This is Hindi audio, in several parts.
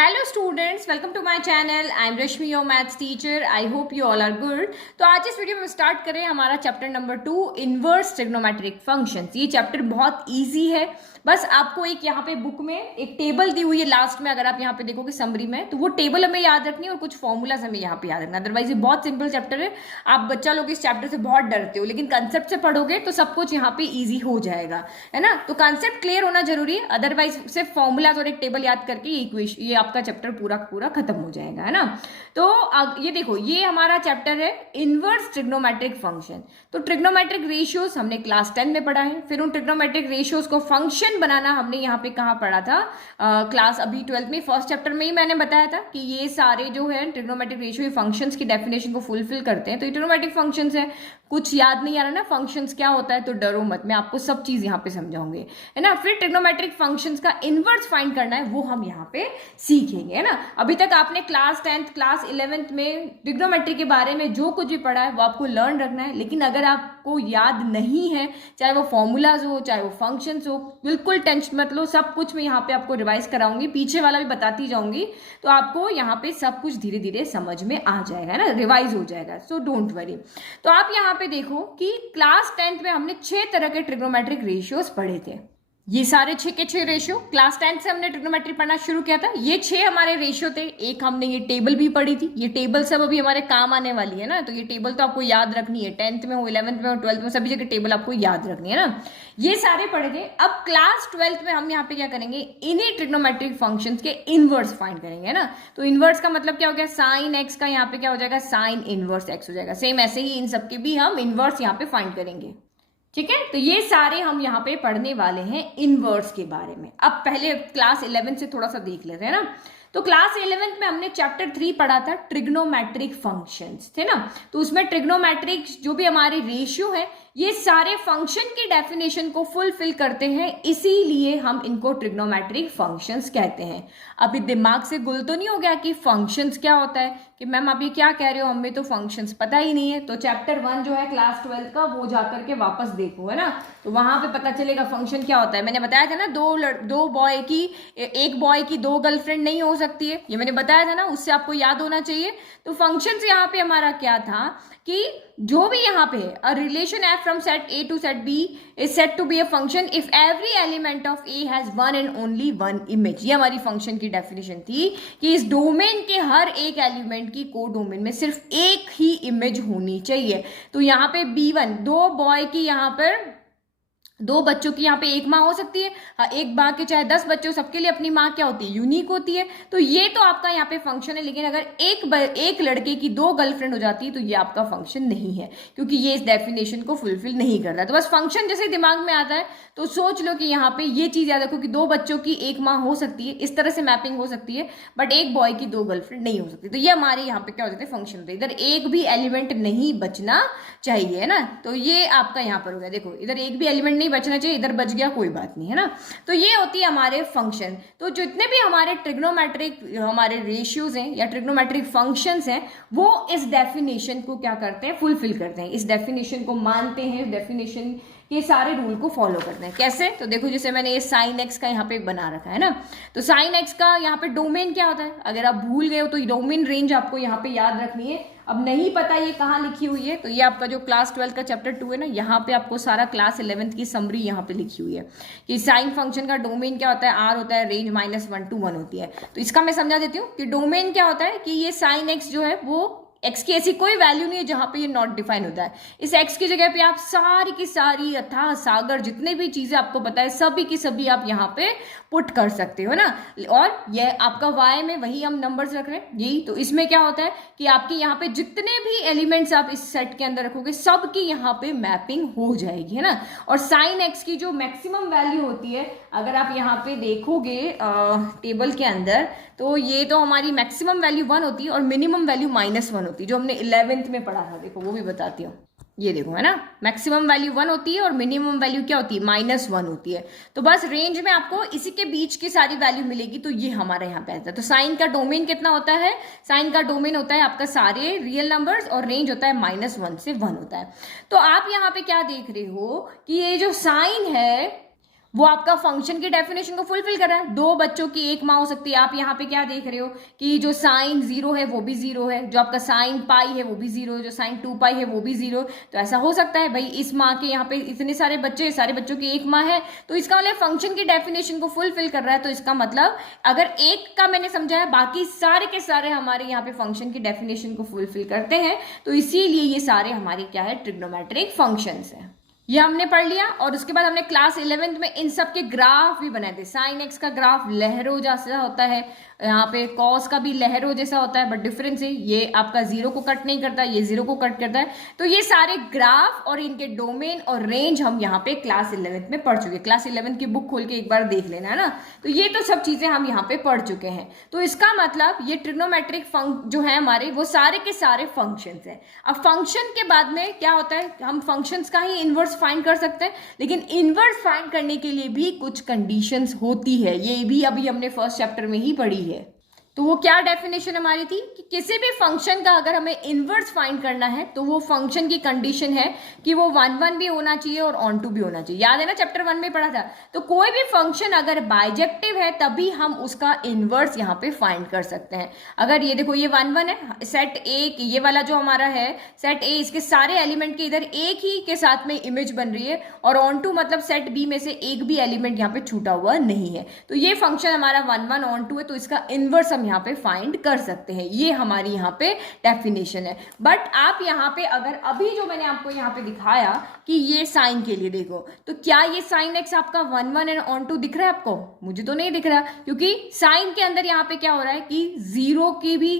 Hello students, welcome to my channel. I am Rashmi, your maths teacher. I hope you all are good. तो आज इस वीडियो में स्टार्ट करें हमारा chapter number 2, inverse trigonometric functions. ये चैप्टर बहुत इजी है। बस आपको एक यहाँ पे बुक में एक टेबल दी हुई है लास्ट में, अगर आप यहाँ पे देखोगे समरी में, तो वो टेबल हमें याद रखनी है और कुछ फॉर्मूलाज हमें यहाँ पे याद रखना। अदरवाइज ये बहुत सिंपल चैप्टर है। आप बच्चा लोग इस चैप्टर से बहुत डरते हो, लेकिन कंसेप्ट से पढ़ोगे तो सब कुछ यहाँ पे ईजी हो जाएगा, है ना। तो कंसेप्ट क्लियर होना जरूरी है, अदरवाइज सिर्फ फॉर्मूलाज और एक टेबल याद करके ये आपका चैप्टर पूरा पूरा खत्म हो जाएगा, है ना। तो ये देखो, ये हमारा चैप्टर है इनवर्स ट्रिग्नोमेट्रिक फंक्शन। तो ट्रिग्नोमेट्रिक रेशियोज हमने क्लास 10 में पढ़ा है। फिर उन ट्रिग्नोमेट्रिक रेशियोज को फंक्शन बनाना हमने यहाँ पे कहाँ पढ़ा था, क्लास अभी 12th में, फर्स्ट चैप्टर में ही मैंने बताया था कि ये सारे जो है ट्रिग्नोमेट्रिक रेशियो फंक्शंस की डेफिनेशन को फुलफिल करते हैं। तो ये ट्रिग्नोमेट्रिक फंक्शंस है। कुछ याद नहीं आ रहा ना फंक्शंस क्या होता है, तो डरो मत, मैं आपको सब चीज यहाँ पे समझाऊंगी, है ना। फिर ट्रिग्नोमेट्रिक फंक्शंस का इनवर्स फाइंड करना है, वो हम यहाँ पे सीखेंगे, है ना। अभी तक आपने क्लास 10th क्लास 11th में ट्रिग्नोमेट्री के बारे में जो कुछ भी पढ़ा है वो आपको लर्न रखना है। लेकिन अगर आपको याद नहीं है, चाहे वो फॉर्मूलाज हो चाहे वो फंक्शंस हो, बिल्कुल टेंशन मत लो, सब कुछ मैं यहाँ पे आपको रिवाइज कराऊंगी, पीछे वाला भी बताती जाऊंगी। तो आपको यहाँ पे सब कुछ धीरे धीरे समझ में आ जाएगा, है ना, रिवाइज हो जाएगा। So don't worry. तो आप यहाँ पे देखो कि क्लास 10th में हमने 6 तरह के ट्रिग्नोमेट्रिक रेशियोज पढ़े थे। ये सारे 6 के 6 रेशियो क्लास 10 से हमने ट्रिग्नोमेट्री पढ़ना शुरू किया था। ये 6 हमारे रेशियो थे। एक हमने ये टेबल भी पढ़ी थी। ये टेबल सब अभी हमारे काम आने वाली है ना। तो ये टेबल तो आपको याद रखनी है, 10th में हो, 11th में हो, 12th में, सभी जगह टेबल आपको याद रखनी है ना। ये सारे पढ़े थे। अब क्लास 12th में हम यहाँ पे क्या करेंगे, इन्हीं ट्रिग्नोमेट्रिक फंक्शंस के इनवर्स फाइंड करेंगे ना। तो इनवर्स का मतलब क्या हो गया, साइन एक्स का यहाँ पे क्या हो जाएगा, साइन इनवर्स एक्स हो जाएगा। सेम ऐसे ही इन सबके भी हम इनवर्स यहाँ पे फाइंड करेंगे, ठीक है। तो ये सारे हम यहाँ पे पढ़ने वाले हैं इनवर्स के बारे में। अब पहले क्लास 11 से थोड़ा सा देख लेते हैं ना। तो क्लास 11th में हमने चैप्टर 3 पढ़ा था, ट्रिग्नोमेट्रिक फंक्शंस थे ना। तो उसमें ट्रिग्नोमेट्रिक जो भी हमारे रेशियो है, ये सारे फंक्शन की डेफिनेशन को फुलफिल करते हैं, इसीलिए हम इनको ट्रिग्नोमेट्रिक फंक्शंस कहते हैं। अभी दिमाग से गुल तो नहीं हो गया कि फंक्शंस क्या होता है, कि मैम आप ये क्या कह रहे हो, हमें तो फंक्शंस पता ही नहीं है। तो चैप्टर 1 जो है क्लास 12 का, वो जाकर के वापस देखो, है ना। तो वहां पे पता चलेगा फंक्शन क्या होता है। मैंने बताया था ना, एक बॉय की 2 गर्लफ्रेंड नहीं हो सकती है, ये मैंने बताया था ना, उससे आपको याद होना चाहिए। तो फंक्शंस यहाँ पे हमारा क्या था कि जो भी यहाँ पे a relation f from set A to set B is said to be a function if every element of A has one and only one image. ये हमारी फंक्शन की डेफिनेशन थी कि इस डोमेन के हर एक एलिमेंट की को डोमेन में सिर्फ एक ही इमेज होनी चाहिए। तो यहाँ पे B1, 2 बॉय की, यहाँ पर 2 बच्चों की यहाँ पे एक माँ हो सकती है। हाँ, एक माँ के चाहे 10 बच्चे हो, सबके लिए अपनी माँ क्या होती है, यूनिक होती है। तो ये तो आपका यहाँ पे फंक्शन है। लेकिन अगर एक लड़के की 2 गर्लफ्रेंड हो जाती है तो ये आपका फंक्शन नहीं है, क्योंकि ये इस डेफिनेशन को फुलफिल नहीं करता। तो बस फंक्शन जैसे दिमाग में आता है तो सोच लो कि यहाँ पे ये चीज याद रखो कि 2 बच्चों की एक माँ हो सकती है, इस तरह से मैपिंग हो सकती है, बट एक बॉय की 2 गर्लफ्रेंड नहीं हो सकती। तो ये हमारे यहाँ पे क्या हो जाते हैं, फंक्शन होते हैं। इधर एक भी एलिमेंट नहीं बचना चाहिए, है ना। तो ये आपका यहाँ पर हो गया, देखो इधर एक भी एलिमेंट नहीं बचना चाहिए, इधर बच गया कोई बात नहीं, है ना। तो ये होती है हमारे फंक्शन। तो जितने भी हमारे ट्रिग्नोमेट्रिक हमारे रेशियोज हैं या ट्रिग्नोमेट्रिक फंक्शंस हैं, वो इस डेफिनेशन को क्या करते हैं, फुलफिल करते हैं, इस डेफिनेशन को मानते हैं, डेफिनेशन ये सारे रूल को फॉलो करते हैं। कैसे, तो देखो जैसे मैंने ये साइन एक्स का यहाँ पे बना रखा है ना। तो साइन एक्स का यहाँ पे डोमेन क्या होता है, अगर आप भूल गए हो तो डोमेन रेंज आपको यहाँ पे याद रखनी है। अब नहीं पता ये कहाँ लिखी हुई है, तो ये आपका जो क्लास 12 का चैप्टर 2 है ना, यहाँ पे आपको सारा क्लास 11th की समरी यहाँ पे लिखी हुई है कि साइन फंक्शन का डोमेन क्या होता है, आर होता है, रेंज -1 to 1 होती है। तो इसका मैं समझा देती हूँ कि डोमेन क्या होता है कि ये साइन एक्स जो है वो एक्स की ऐसी कोई वैल्यू नहीं है जहां पे ये नॉट डिफाइन होता है। इस एक्स की जगह पे आप सारी की सारी अथाह सागर जितने भी चीजें आपको पता है, सभी की सभी आप यहाँ पे पुट कर सकते हो ना। और ये आपका वाई में वही हम नंबर्स रख रहे हैं यही। तो इसमें क्या होता है कि आपके यहाँ पे जितने भी एलिमेंट्स आप इस सेट के अंदर रखोगे, सबकी यहाँ पे मैपिंग हो जाएगी, है ना। और साइन एक्स की जो मैक्सिमम वैल्यू होती है, अगर आप यहाँ पे देखोगे टेबल के अंदर, तो ये तो हमारी मैक्सिमम वैल्यू 1 होती है और मिनिमम वैल्यू -1 होती है, जो हमने 11th में पढ़ा था। देखो वो भी बताती हूँ, ये देखो, है ना, मैक्सिमम वैल्यू 1 होती है और मिनिमम वैल्यू क्या होती है, -1 होती है। तो बस रेंज में आपको इसी के बीच की सारी वैल्यू मिलेगी। तो ये हमारे यहाँ पे आता है। तो साइन का डोमेन कितना होता है, साइन का डोमेन होता है आपका सारे रियल नंबर्स और रेंज होता है -1 से 1 होता है। तो आप यहाँ पे क्या देख रहे हो कि ये जो साइन है वो आपका फंक्शन की डेफिनेशन को फुलफिल कर रहा है। दो बच्चों की एक माँ हो सकती है। आप यहाँ पे क्या देख रहे हो कि जो साइन 0 है वो भी 0 है, जो आपका साइन पाई है वो भी 0 है, जो साइन 2 पाई है वो भी 0। तो ऐसा हो सकता है भाई इस माँ के यहाँ पे इतने सारे बच्चे, सारे बच्चों की एक माँ है, तो इसका मतलब फंक्शन की डेफिनेशन को फुलफिल कर रहा है। तो इसका मतलब अगर एक का मैंने समझाया, बाकी सारे के सारे हमारे यहाँ पे फंक्शन की डेफिनेशन को फुलफिल करते हैं। तो इसीलिए ये सारे हमारे क्या है, ट्रिग्नोमेट्रिक फंक्शंस है। ये हमने पढ़ लिया। और उसके बाद हमने क्लास 11th में इन सब के ग्राफ भी बनाए थे। साइन एक्स का ग्राफ लहरों जैसा होता है, यहाँ पे कॉस का भी लहरों जैसा होता है, बट डिफरेंस है ये आपका 0 को कट नहीं करता, ये 0 को कट करता है। तो ये सारे ग्राफ और इनके डोमेन और रेंज हम यहाँ पे क्लास 11th में पढ़ चुके हैं। क्लास 11th की बुक खोल के एक बार देख लेना है ना। तो ये तो सब चीजें हम यहाँ पे पढ़ चुके हैं। तो इसका मतलब ये ट्रिग्नोमेट्रिक जो है हमारे, वो सारे के सारे फंक्शंस हैं। अब फंक्शन के बाद में क्या होता है, हम फंक्शंस का ही इनवर्स फाइंड कर सकते हैं, लेकिन इनवर्स फाइंड करने के लिए भी कुछ कंडीशंस होती है। ये भी अभी हमने फर्स्ट चैप्टर में ही पढ़ी है। तो वो क्या डेफिनेशन हमारी थी कि किसी भी फंक्शन का अगर हमें इनवर्स फाइंड करना है तो वो फंक्शन की कंडीशन है कि वो 1 भी होना चाहिए और ऑन टू भी होना चाहिए। याद है ना, चैप्टर 1 में पढ़ा था। तो कोई भी फंक्शन अगर बाइजेक्टिव है तभी हम उसका इनवर्स यहाँ पे फाइंड कर सकते हैं। अगर ये देखो, ये 1 है, सेट ए, ये वाला जो हमारा है सेट ए, इसके सारे एलिमेंट के इधर एक ही के साथ में इमेज बन रही है, और ऑन टू मतलब सेट बी में से एक भी एलिमेंट यहाँ पे छूटा हुआ नहीं है। तो ये फंक्शन हमारा 1 ऑन टू है, तो इसका इनवर्स हम यहाँ पे फाइंड कर सकते हैं। ये हमारी यहाँ पे डेफिनेशन है। बट आप यहाँ पे अगर अभी जो मैंने आपको यहाँ पे दिखाया कि ये साइन के लिए देखो, तो क्या ये साइन एक्स आपका 1 एंड ऑन टू दिख रहा है आपको? मुझे तो नहीं दिख रहा, क्योंकि साइन के अंदर यहाँ पे क्या हो रहा है कि 0 की भी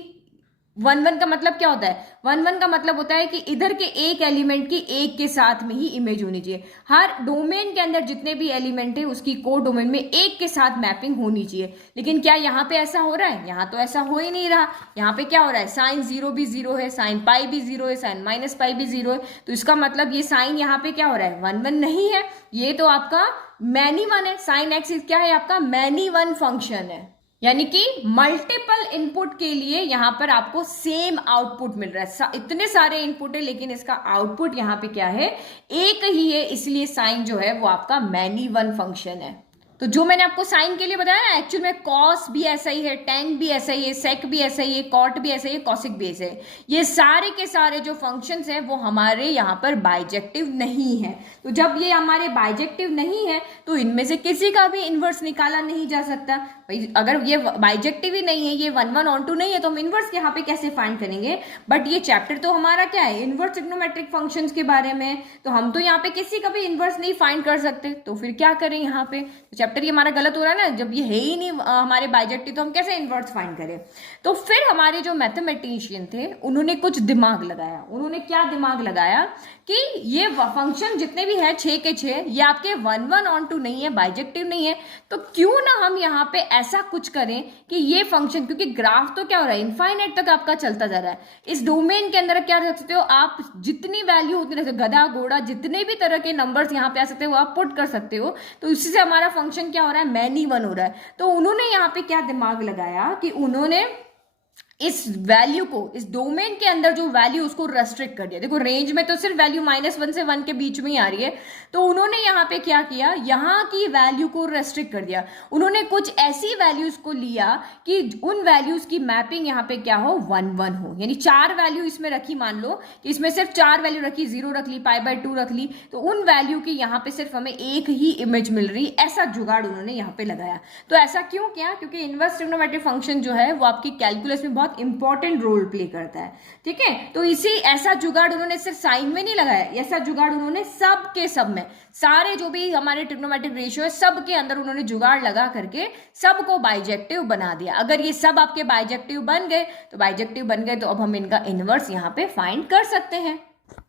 1 का मतलब क्या होता है, 1 का मतलब होता है कि इधर के एक एलिमेंट की एक के साथ में ही इमेज होनी चाहिए। हर डोमेन के अंदर जितने भी एलिमेंट है उसकी को डोमेन में एक के साथ मैपिंग होनी चाहिए। लेकिन क्या यहाँ पे ऐसा हो रहा है? यहाँ तो ऐसा हो ही नहीं रहा। यहाँ पे क्या हो रहा है, साइन 0 भी 0 है, साइन पाई भी 0 है, साइन माइनस पाई भी 0 है। तो इसका मतलब ये साइन यहाँ पे क्या हो रहा है, 1 नहीं है, ये तो आपका मैनी 1 है। साइन एक्स क्या है आपका, मैनी 1 फंक्शन है, यानी कि मल्टीपल इनपुट के लिए यहां पर आपको सेम आउटपुट मिल रहा है। इतने सारे इनपुट है लेकिन इसका आउटपुट यहां पे क्या है, एक ही है, इसलिए साइन जो है वो आपका मैनी 1 फंक्शन है। तो जो मैंने आपको साइन के लिए बताया ना, एक्चुअल में कॉस भी ऐसा ही है, टेन भी ऐसा ही है, सेक भी ऐसा ही है, कॉट भी ऐसा ही है, कॉसिक भी ऐसा है। ये सारे के सारे जो फंक्शंस हैं वो हमारे यहाँ पर बाइजेक्टिव नहीं है। तो जब ये हमारे बाइजेक्टिव नहीं है तो इनमें से किसी का भी इनवर्स निकाला नहीं जा सकता। भाई अगर ये बाइजेक्टिव ही नहीं है, ये 1 ऑन टू नहीं है, तो हम इनवर्स यहाँ पे कैसे फाइंड करेंगे? बट ये चैप्टर तो हमारा क्या है, इनवर्स ट्रिग्नोमेट्रिक फंक्शंस के बारे में, तो हम तो यहाँ पे किसी का भी इनवर्स नहीं फाइंड कर सकते। तो फिर क्या करें यहाँ पे, चैप्टर ये हमारा गलत हो रहा है ना। जब ये है ही नहीं हमारे बाइजेक्टिव, तो हम कैसे इनवर्स फाइंड करें? तो फिर हमारे जो मैथमेटिशियन थे उन्होंने कुछ दिमाग लगाया। उन्होंने क्या दिमाग लगाया कि ये फंक्शन जितने भी है 6 के 6, ये आपके 1 ऑन टू नहीं है, बाइजेक्टिव नहीं है, तो क्यों ना हम यहाँ पे ऐसा कुछ करें कि ये फंक्शन, क्योंकि ग्राफ तो क्या हो रहा है, इनफाइनाइट तक आपका चलता जा रहा है, इस डोमेन के अंदर क्या रख सकते हो आप, जितनी वैल्यू होती है, गधा घोड़ा जितने भी तरह के नंबर्स यहाँ पे आ सकते हो आप पुट कर सकते हो। तो इसी से हमारा फंक्शन क्या हो रहा है, मैनी 1 हो रहा है। तो उन्होंने यहाँ पे क्या दिमाग लगाया कि उन्होंने इस वैल्यू को, इस डोमेन के अंदर जो वैल्यू उसको रेस्ट्रिक्ट कर दिया। देखो रेंज में तो सिर्फ वैल्यू -1 से 1 के बीच में ही आ रही है, तो उन्होंने यहाँ पे क्या किया, यहाँ की वैल्यू को रेस्ट्रिक्ट कर दिया। उन्होंने कुछ ऐसी वैल्यूज को लिया कि उन वैल्यूज की मैपिंग यहाँ पे क्या हो, 1 हो। यानी 4 वैल्यू इसमें रखी, मान लो कि इसमें सिर्फ 4 वैल्यू रखी, 0 रख ली, π/2 रख ली, तो उन वैल्यू की यहाँ पे सिर्फ हमें एक ही इमेज मिल रही। ऐसा जुगाड़ उन्होंने यहाँ पे लगाया। तो ऐसा क्यों किया? क्योंकि इनवर्स ट्रिग्नोमेट्रिक फंक्शन जो है वो आपकी कैलकुलस में बहुत इंपॉर्टेंट रोल प्ले करता है, ठीक है। तो इसी ऐसा जुगाड़ उन्होंने सिर्फ साइन में नहीं लगाया, ऐसा जुगाड़ उन्होंने सब के सब में, सारे जो भी हमारे ट्रिग्नोमेट्रिक रेशियो है सब के अंदर उन्होंने जुगाड़ लगा करके सबको बाइजेक्टिव बना दिया। अगर ये सब आपके बाइजेक्टिव बन गए तो अब हम इनका इनवर्स यहाँ पे फाइंड कर सकते हैं।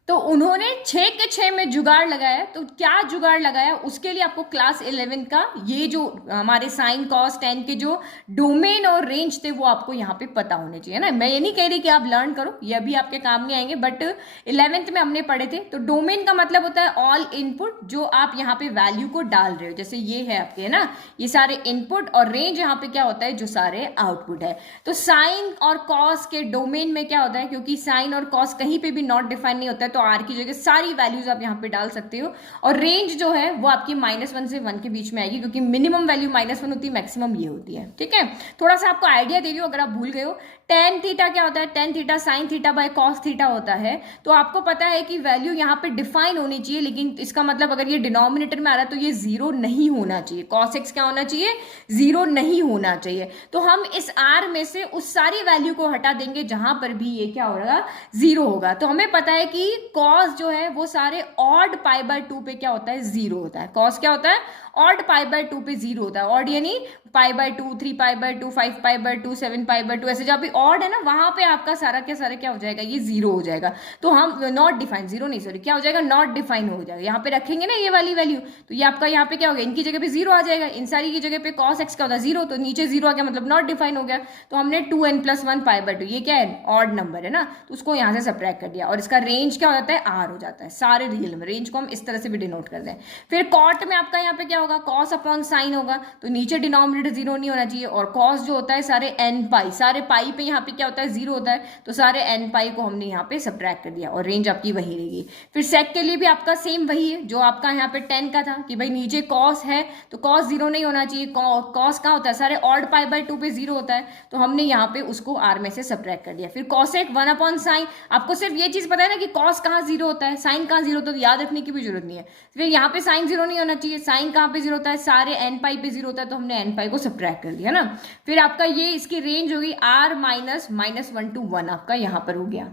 तो उन्होंने 6 के 6 में जुगाड़ लगाया। तो क्या जुगाड़ लगाया, उसके लिए आपको क्लास 11 का ये जो हमारे साइन कॉस टेन के जो डोमेन और रेंज थे वो आपको यहाँ पे पता होने चाहिए ना। मैं ये नहीं कह रही कि आप लर्न करो, ये अभी आपके काम नहीं आएंगे, बट 11th में हमने पढ़े थे। तो डोमेन का मतलब होता है ऑल इनपुट जो आप यहाँ पे वैल्यू को डाल रहे हो, जैसे ये है आपके, है ना, ये सारे इनपुट, और रेंज यहाँ पे क्या होता है, जो सारे आउटपुट है। तो साइन और कॉस के डोमेन में क्या होता है, क्योंकि साइन और कॉस कहीं पे भी नॉट डिफाइन नहीं होता है, तो आर की जगह सारी वैल्यूज आप यहाँ पे डाल सकते हो, और रेंज जो है वो आपकी -1 से 1 के बीच में आएगी, क्योंकि मिनिमम वैल्यू -1 होती है, मैक्सिमम ये होती है। ठीक है, थोड़ा सा आपको आइडिया दे रही हूँ अगर आप भूल गए हो। टेन थीटा क्या होता है, tan theta sine theta by cos theta होता है। तो आपको पता है कि वैल्यू यहाँ पे डिफाइन होनी चाहिए, लेकिन इसका मतलब अगर ये डिनोमिनेटर में आ रहा है तो ये 0 नहीं होना चाहिए। कॉस एक्स क्या होना चाहिए, 0 नहीं होना चाहिए। तो हम इस आर में से उस सारी वैल्यू को हटा देंगे जहां पर भी ये क्या होगा, 0 होगा। तो हमें पता है कि कॉस जो है वो सारे ऑड पाई बाय 2 पे क्या होता है, 0 होता है। कॉस क्या होता है, ऑड पाई बाय 2 पे 0 होता है। ऑड यानी pi by 2, 3 pi by 2, 5 pi by 2, 7 pi by 2, ऐसे जब भी ऑड है ना वहां पे आपका सारा क्या हो जाएगा, ये 0 हो जाएगा। तो हम नॉट डिफाइन, 0 नहीं सॉरी, क्या हो जाएगा, नॉट डिफाइन हो जाएगा। यहाँ पे रखेंगे ना ये वाली वैल्यू, तो ये आपका यहाँ पे क्या हो गया, इनकी जगह पे 0 आ जाएगा, इन सारी की जगह पे कॉस एक्स क्या होता है 0, तो नीचे 0 आ गया, मतलब नॉट डिफाइन हो गया। तो हमने 2n+1 पाई बाय 2, ये क्या है, ऑड नंबर है ना, तो उसको यहाँ से सब्ट्रैक्ट कर दिया, और इसका रेंज क्या हो जाता है, आर हो जाता है। सारे रियल में रेंज को हम इस तरह से भी डिनोट कर दें। फिर कॉट में आपका यहाँ पे क्या होगा, कॉस अपॉन साइन होगा, तो नीचे डिनोमिनेटर 0 नहीं होना चाहिए, और कॉस जो होता है सारे n पाई, सारे पाई पे यहाँ पे क्या होता है 0 होता है, तो सारे n पाई को हमने यहाँ पे सब्ट्रैक्ट कर दिया, और रेंज आपकी वही रहेगी। फिर सेक के लिए भी आपका सेम वही है जो आपका यहाँ पे 10 का था, कि भाई नीचे कॉस है तो कॉस 0 नहीं होना चाहिए। कॉस क्या होता है, सारे ऑड पाई बाय 2 पे 0 होता है, तो हमने यहाँ पे उसको आर में से सब्ट्रैक्ट कर दिया। फिर कॉसेक 1 अपॉन साइन, आपको सिर्फ ये चीज पता है ना कि कॉस कहाँ 0 होता है, साइन कहाँ 0 होता है, तो याद रखने की भी जरूरत नहीं है। फिर यहाँ पे साइन 0 नहीं होना चाहिए, साइन कहाँ पे 0 होता है, सारे n पाई पे 0 होता है, तो हमने n पाई को सब्ट्रैक्ट कर दिया ना। फिर आपका ये इसकी रेंज होगी r -1 to 1, आपका यहाँ पर हो गया।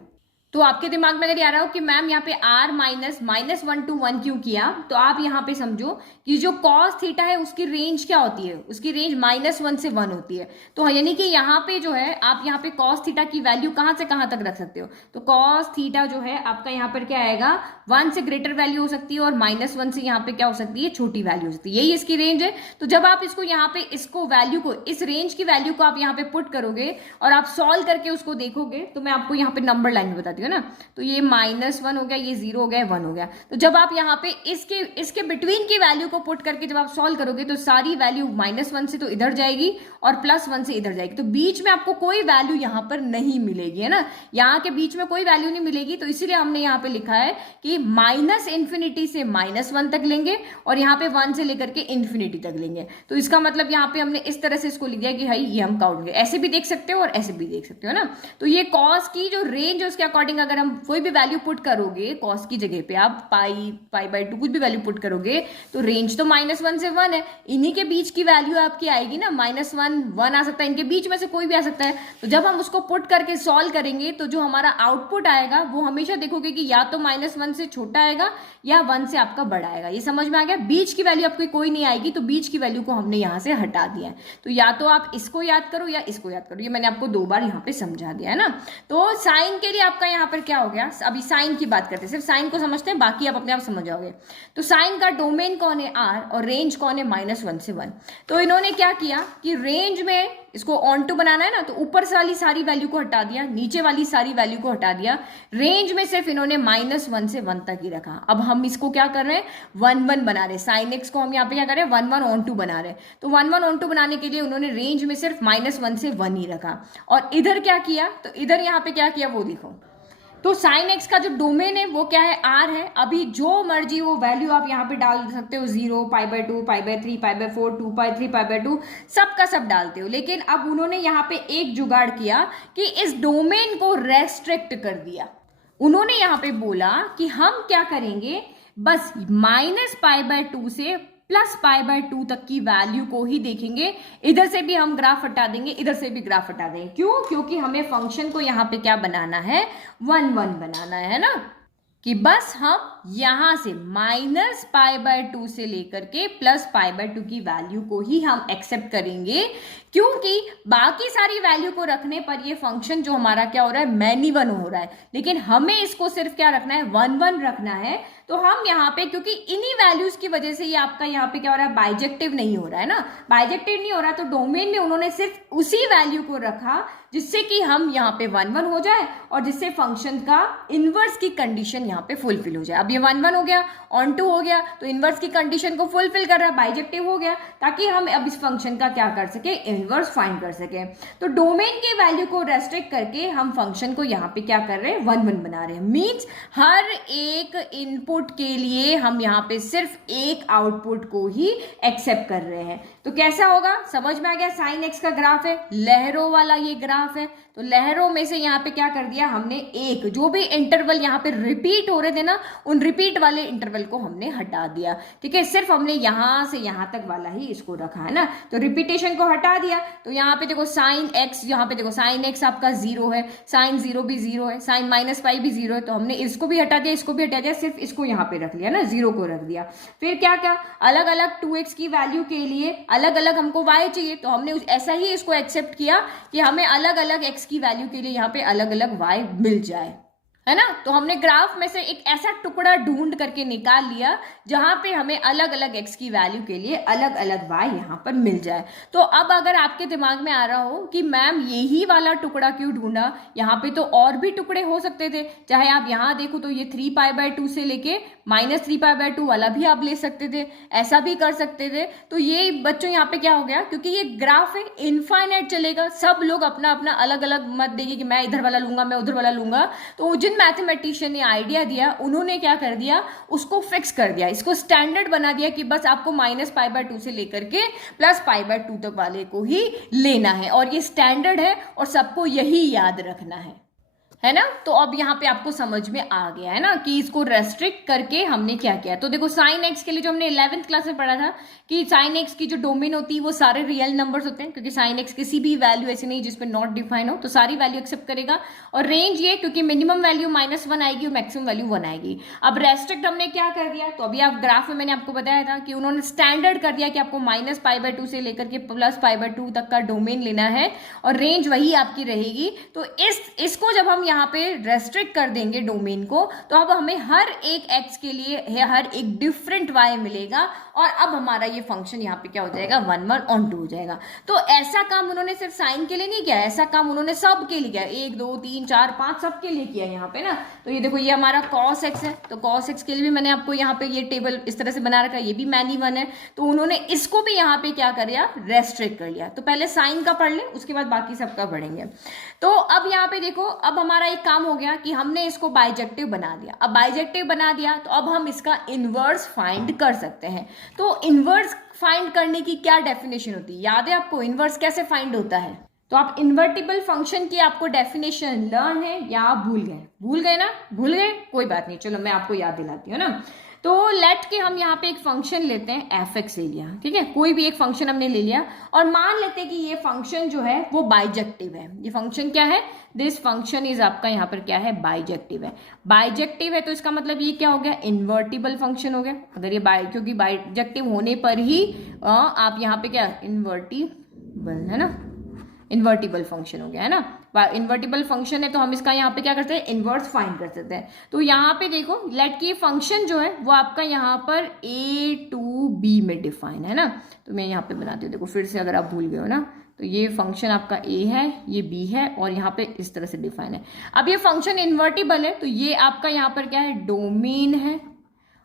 तो आपके दिमाग में अगर आ रहा हो कि मैम यहाँ पे r -1 to 1 क्यों किया, तो आप यहाँ पे समझो कि जो cos थीटा है उसकी रेंज क्या होती है, उसकी रेंज -1 से 1 होती है। तो यानी कि यहाँ पे जो है आप यहाँ पे cos थीटा की वैल्यू कहाँ से कहाँ तक रख सकते हो, तो cos थीटा जो है आपका यहाँ पर क्या आएगा, 1 से ग्रेटर वैल्यू हो सकती है, और -1 से यहाँ पे क्या हो सकती है, छोटी वैल्यू हो सकती है, यही इसकी रेंज है। तो जब आप इसको यहाँ पे इसको वैल्यू को, इस रेंज की वैल्यू को आप यहाँ पे पुट करोगे और आप सॉल्व करके उसको देखोगे, तो मैं आपको यहाँ पे नंबर लाइन में बताती हूँ ना, तो ये -1 हो गया, ये 0 हो गया, 1 हो गया। तो जब आप यहाँ पे इसके बिटवीन की वैल्यू को पुट करके जब आप सॉल्व करोगे, तो सारी वैल्यू -1 से तो इधर जाएगी और +1 से इधर जाएगी, तो बीच में आपको कोई वैल्यू यहाँ पर नहीं मिलेगी, है ना, यहाँ के बीच में कोई वैल्यू नहीं मिलेगी। तो इसीलिए हमने यहाँ पे लिखा है कि -∞ से -1 तक लेंगे, और यहाँ पे 1 से लेकर के ∞ तक लेंगे। तो इसका मतलब यहाँ पे हमने इस तरह से इसको लिख दिया कि भाई ये हम काउंट, ऐसे भी देख सकते हो और ऐसे भी देख सकते हो ना। तो ये कॉस की जो रेंज है उसके अकॉर्डिंग अगर हम कोई भी वैल्यू पुट करोगे, कॉस की जगह पे आप पाई बाय 2 कुछ भी वैल्यू पुट करोगे, तो रेंज तो -1 से 1 है, इन्हीं के बीच की वैल्यू आपकी आएगी ना, -1 1 आ सकता है, इनके बीच में से कोई भी आ सकता है। तो जब हम उसको पुट करके सॉल्व करेंगे, तो जो हमारा आउटपुट आएगा वो हमेशा देखोगे कि या तो -1 से छोटा आएगा या 1 से आपका बड़ा आएगा। ये समझ में आ गया, बीच की वैल्यू आपकी कोई नहीं आएगी, तो बीच की वैल्यू को हमने यहाँ से हटा दिया है। तो या तो आप इसको याद करो या इसको याद करो, ये मैंने आपको 2 बार यहाँ पे समझा दिया है ना। तो साइन के लिए आपका यहाँ पर क्या हो गया, अभी साइन की बात करते हैं, सिर्फ साइन को समझते हैं, बाकी आप अपने आप समझ जाओगे। तो साइन का डोमेन कौन है, r, और रेंज कौन है, -1 से 1। तो इन्होंने क्या किया कि रेंज में इसको ऑन टू बनाना है ना, तो ऊपर वाली सारी वैल्यू को हटा दिया, नीचे वाली सारी वैल्यू को हटा दिया, रेंज में सिर्फ इन्होंने -1 से 1 तक ही रखा। अब हम इसको क्या कर रहे हैं, 1 1 बना रहे हैं, साइन एक्स को हम यहाँ पे क्या कर रहे हैं, 1 1 ऑन टू बना रहे हैं। तो 1 1 ऑन टू बनाने के लिए उन्होंने रेंज में सिर्फ -1 से 1 ही रखा, और इधर क्या किया, तो इधर यहाँ पे क्या किया वो देखो। तो साइन एक्स का जो डोमेन है वो क्या है, आर है। अभी जो मर्जी वो वैल्यू आप यहाँ पे डाल सकते हो, 0 pi by 2 pi by 3 pi by 4 2 pi 3 pi by 2, सब का सब डालते हो। लेकिन अब उन्होंने यहाँ पे एक जुगाड़ किया कि इस डोमेन को रेस्ट्रिक्ट कर दिया। उन्होंने यहाँ पे बोला कि हम क्या करेंगे, बस -π/2 से +π/2 तक की वैल्यू को ही देखेंगे, इधर से भी हम ग्राफ हटा देंगे, इधर से भी ग्राफ हटा देंगे। क्यों, क्योंकि हमें फंक्शन को यहाँ पे क्या बनाना है, 1 1 बनाना है ना, कि बस हम यहां से -π/2 से लेकर के +π/2 की वैल्यू को ही हम एक्सेप्ट करेंगे, क्योंकि बाकी सारी वैल्यू को रखने पर ये फंक्शन जो हमारा क्या हो रहा है, मैनी 1 हो रहा है, लेकिन हमें इसको सिर्फ क्या रखना है, 1 1 रखना है। तो हम यहाँ पे, क्योंकि इन्हीं वैल्यूज की वजह से ये आपका यहाँ पे क्या हो रहा है, बाइजेक्टिव नहीं हो रहा है ना, बाइजेक्टिव नहीं हो रहा, तो डोमेन में उन्होंने सिर्फ उसी वैल्यू को रखा जिससे कि हम यहाँ पे 1 1 हो जाए और जिससे फंक्शन का इनवर्स की कंडीशन यहाँ पे फुलफिल हो जाए। अब अब ये 1 1 हो गया, ऑन टू हो गया, तो इनवर्स की कंडीशन को फुलफिल कर रहा है, बाइजेक्टिव हो गया, ताकि हम अब इस फंक्शन का क्या कर सके, इनवर्स फाइंड कर सके। तो डोमेन के वैल्यू को रेस्ट्रिक्ट करके हम फंक्शन को यहाँ पे क्या कर रहे हैं, 1 1 बना रहे हैं। मीन्स हर एक इनपुट के लिए हम यहाँ पे सिर्फ एक आउटपुट को ही एक्सेप्ट कर रहे हैं। तो कैसा होगा, समझ में आ गया। साइन एक्स का ग्राफ है, लहरों वाला ये ग्राफ है, तो लहरों में से यहाँ पे क्या कर दिया हमने, एक जो भी इंटरवल यहाँ पे रिपीट हो रहे थे ना, उन रिपीट वाले इंटरवल को हमने हटा दिया। ठीक है, सिर्फ हमने यहां से यहां तक वाला ही इसको रखा है ना, तो रिपीटेशन को हटा दिया। तो यहाँ पे देखो साइन एक्स, यहाँ पे देखो साइन एक्स आपका 0 है, साइन 0 भी 0 है, साइन -पाई भी 0 है, तो हमने इसको भी हटा दिया, इसको भी हटा दिया, सिर्फ इसको यहाँ पे रख लिया ना, 0 को रख दिया। फिर क्या क्या, अलग अलग 2x की वैल्यू के लिए अलग अलग हमको y चाहिए, तो हमने ऐसा ही इसको एक्सेप्ट किया कि हमें अलग अलग x की वैल्यू के लिए यहाँ पे अलग अलग y मिल जाए, है ना। तो हमने ग्राफ में से एक ऐसा टुकड़ा ढूंढ करके निकाल लिया जहां पे हमें अलग अलग x की वैल्यू के लिए अलग अलग y यहां पर मिल जाए। तो अब अगर आपके दिमाग में आ रहा हो कि मैम यही वाला टुकड़ा क्यों ढूंढा, यहाँ पे तो और भी टुकड़े हो सकते थे, चाहे आप यहाँ देखो तो ये 3π/2 से लेके -3π/2 वाला भी आप ले सकते थे, ऐसा भी कर सकते थे। तो ये बच्चों यहाँ पे क्या हो गया, क्योंकि ये ग्राफ है, इनफाइनाइट चलेगा, सब लोग अपना अपना अलग अलग मत देंगे कि मैं इधर वाला लूंगा, मैं उधर वाला लूंगा। तो जिन मैथमेटिशियन ने आइडिया दिया, उन्होंने क्या कर दिया, उसको फिक्स कर दिया, इसको स्टैंडर्ड बना दिया कि बस आपको -π/2 से लेकर के +π/2 तक वाले को ही लेना है, और ये स्टैंडर्ड है और सबको यही याद रखना है ना। तो अब यहाँ पे आपको समझ में आ गया है ना कि इसको रेस्ट्रिक्ट करके हमने क्या किया। तो देखो साइन एक्स के लिए जो हमने 11th क्लास में पढ़ा था कि साइन एक्स की जो डोमेन होती है वो सारे रियल नंबर्स होते हैं, क्योंकि साइन एक्स किसी भी वैल्यू ऐसी नहीं जिसमें नॉट डिफाइन हो, तो सारी वैल्यू एक्सेप्ट करेगा। और रेंज ये क्योंकि मिनिमम वैल्यू -1 आएगी और मैक्सिमम वैल्यू 1 आएगी। अब रेस्ट्रिक्ट हमने क्या कर दिया, तो अभी आप ग्राफ में मैंने आपको बताया था कि उन्होंने स्टैंडर्ड कर दिया कि आपको -π/2 से लेकर के +π/2 तक का डोमेन लेना है और रेंज वही आपकी रहेगी। तो इसको जब हम यहाँ पे रेस्ट्रिक्ट कर देंगे डोमेन को, तो अब हमें हर एक x के लिए हर एक डिफरेंट y मिलेगा, और अब हमारा ये फंक्शन यहाँ पे क्या हो जाएगा, 1 1 ऑन 2 हो जाएगा। तो ऐसा काम उन्होंने सिर्फ साइन के लिए नहीं किया, ऐसा काम उन्होंने सब के लिए किया, 1 2 3 4 5 सब के लिए किया यहाँ पे ना। तो ये देखो ये हमारा cos x है, तो cos x के लिए भी मैंने आपको यहाँ पे ये टेबल इस तरह से बना रखा है, ये भी मैनी 1 है, तो उन्होंने इसको भी यहाँ पे क्या कर दिया, रेस्ट्रिक्ट कर लिया। तो पहले साइन का पढ़ ले, उसके बाद बाकी सबका पढ़ेंगे। तो अब यहाँ पे देखो, अब हमारा एक काम हो गया कि हमने इसको बाइजेक्टिव बना दिया। अब बाइजेक्टिव बना दिया तो अब हम इसका इनवर्स फाइंड कर सकते हैं। तो इनवर्स फाइंड करने की क्या डेफिनेशन होती है, याद है आपको इनवर्स कैसे फाइंड होता है? तो आप इन्वर्टिबल फंक्शन की आपको डेफिनेशन लर्न है या आप भूल गए ना, भूल गए, कोई बात नहीं, चलो मैं आपको याद दिलाती हूँ ना। तो लेट के हम यहाँ पे एक फंक्शन लेते हैं, f(x) ले लिया, ठीक है, कोई भी एक फंक्शन हमने ले लिया और मान लेते हैं कि ये फंक्शन जो है वो बाइजेक्टिव है। ये फंक्शन क्या है, दिस फंक्शन इज आपका यहाँ पर क्या है, बाइजेक्टिव है। बाइजेक्टिव है तो इसका मतलब ये क्या हो गया, इन्वर्टिबल फंक्शन हो गया। अगर ये क्योंकि बाइजेक्टिव होने पर ही आप यहाँ पे क्या, इन्वर्टिबल है ना, इन्वर्टिबल फंक्शन हो गया है ना। इन्वर्टिबल फंक्शन है तो हम इसका यहाँ पे क्या करते हैं, इनवर्स फाइंड कर सकते हैं। तो यहाँ पे देखो लेट की फंक्शन जो है वो आपका यहाँ पर a to b में डिफाइन है ना। तो मैं यहाँ पे बनाती हूँ, देखो फिर से अगर आप भूल गए हो ना, तो ये फंक्शन आपका a है, ये b है और यहाँ पे इस तरह से डिफाइन है। अब ये फंक्शन इन्वर्टिबल है तो ये आपका यहाँ पर क्या है, डोमेन है,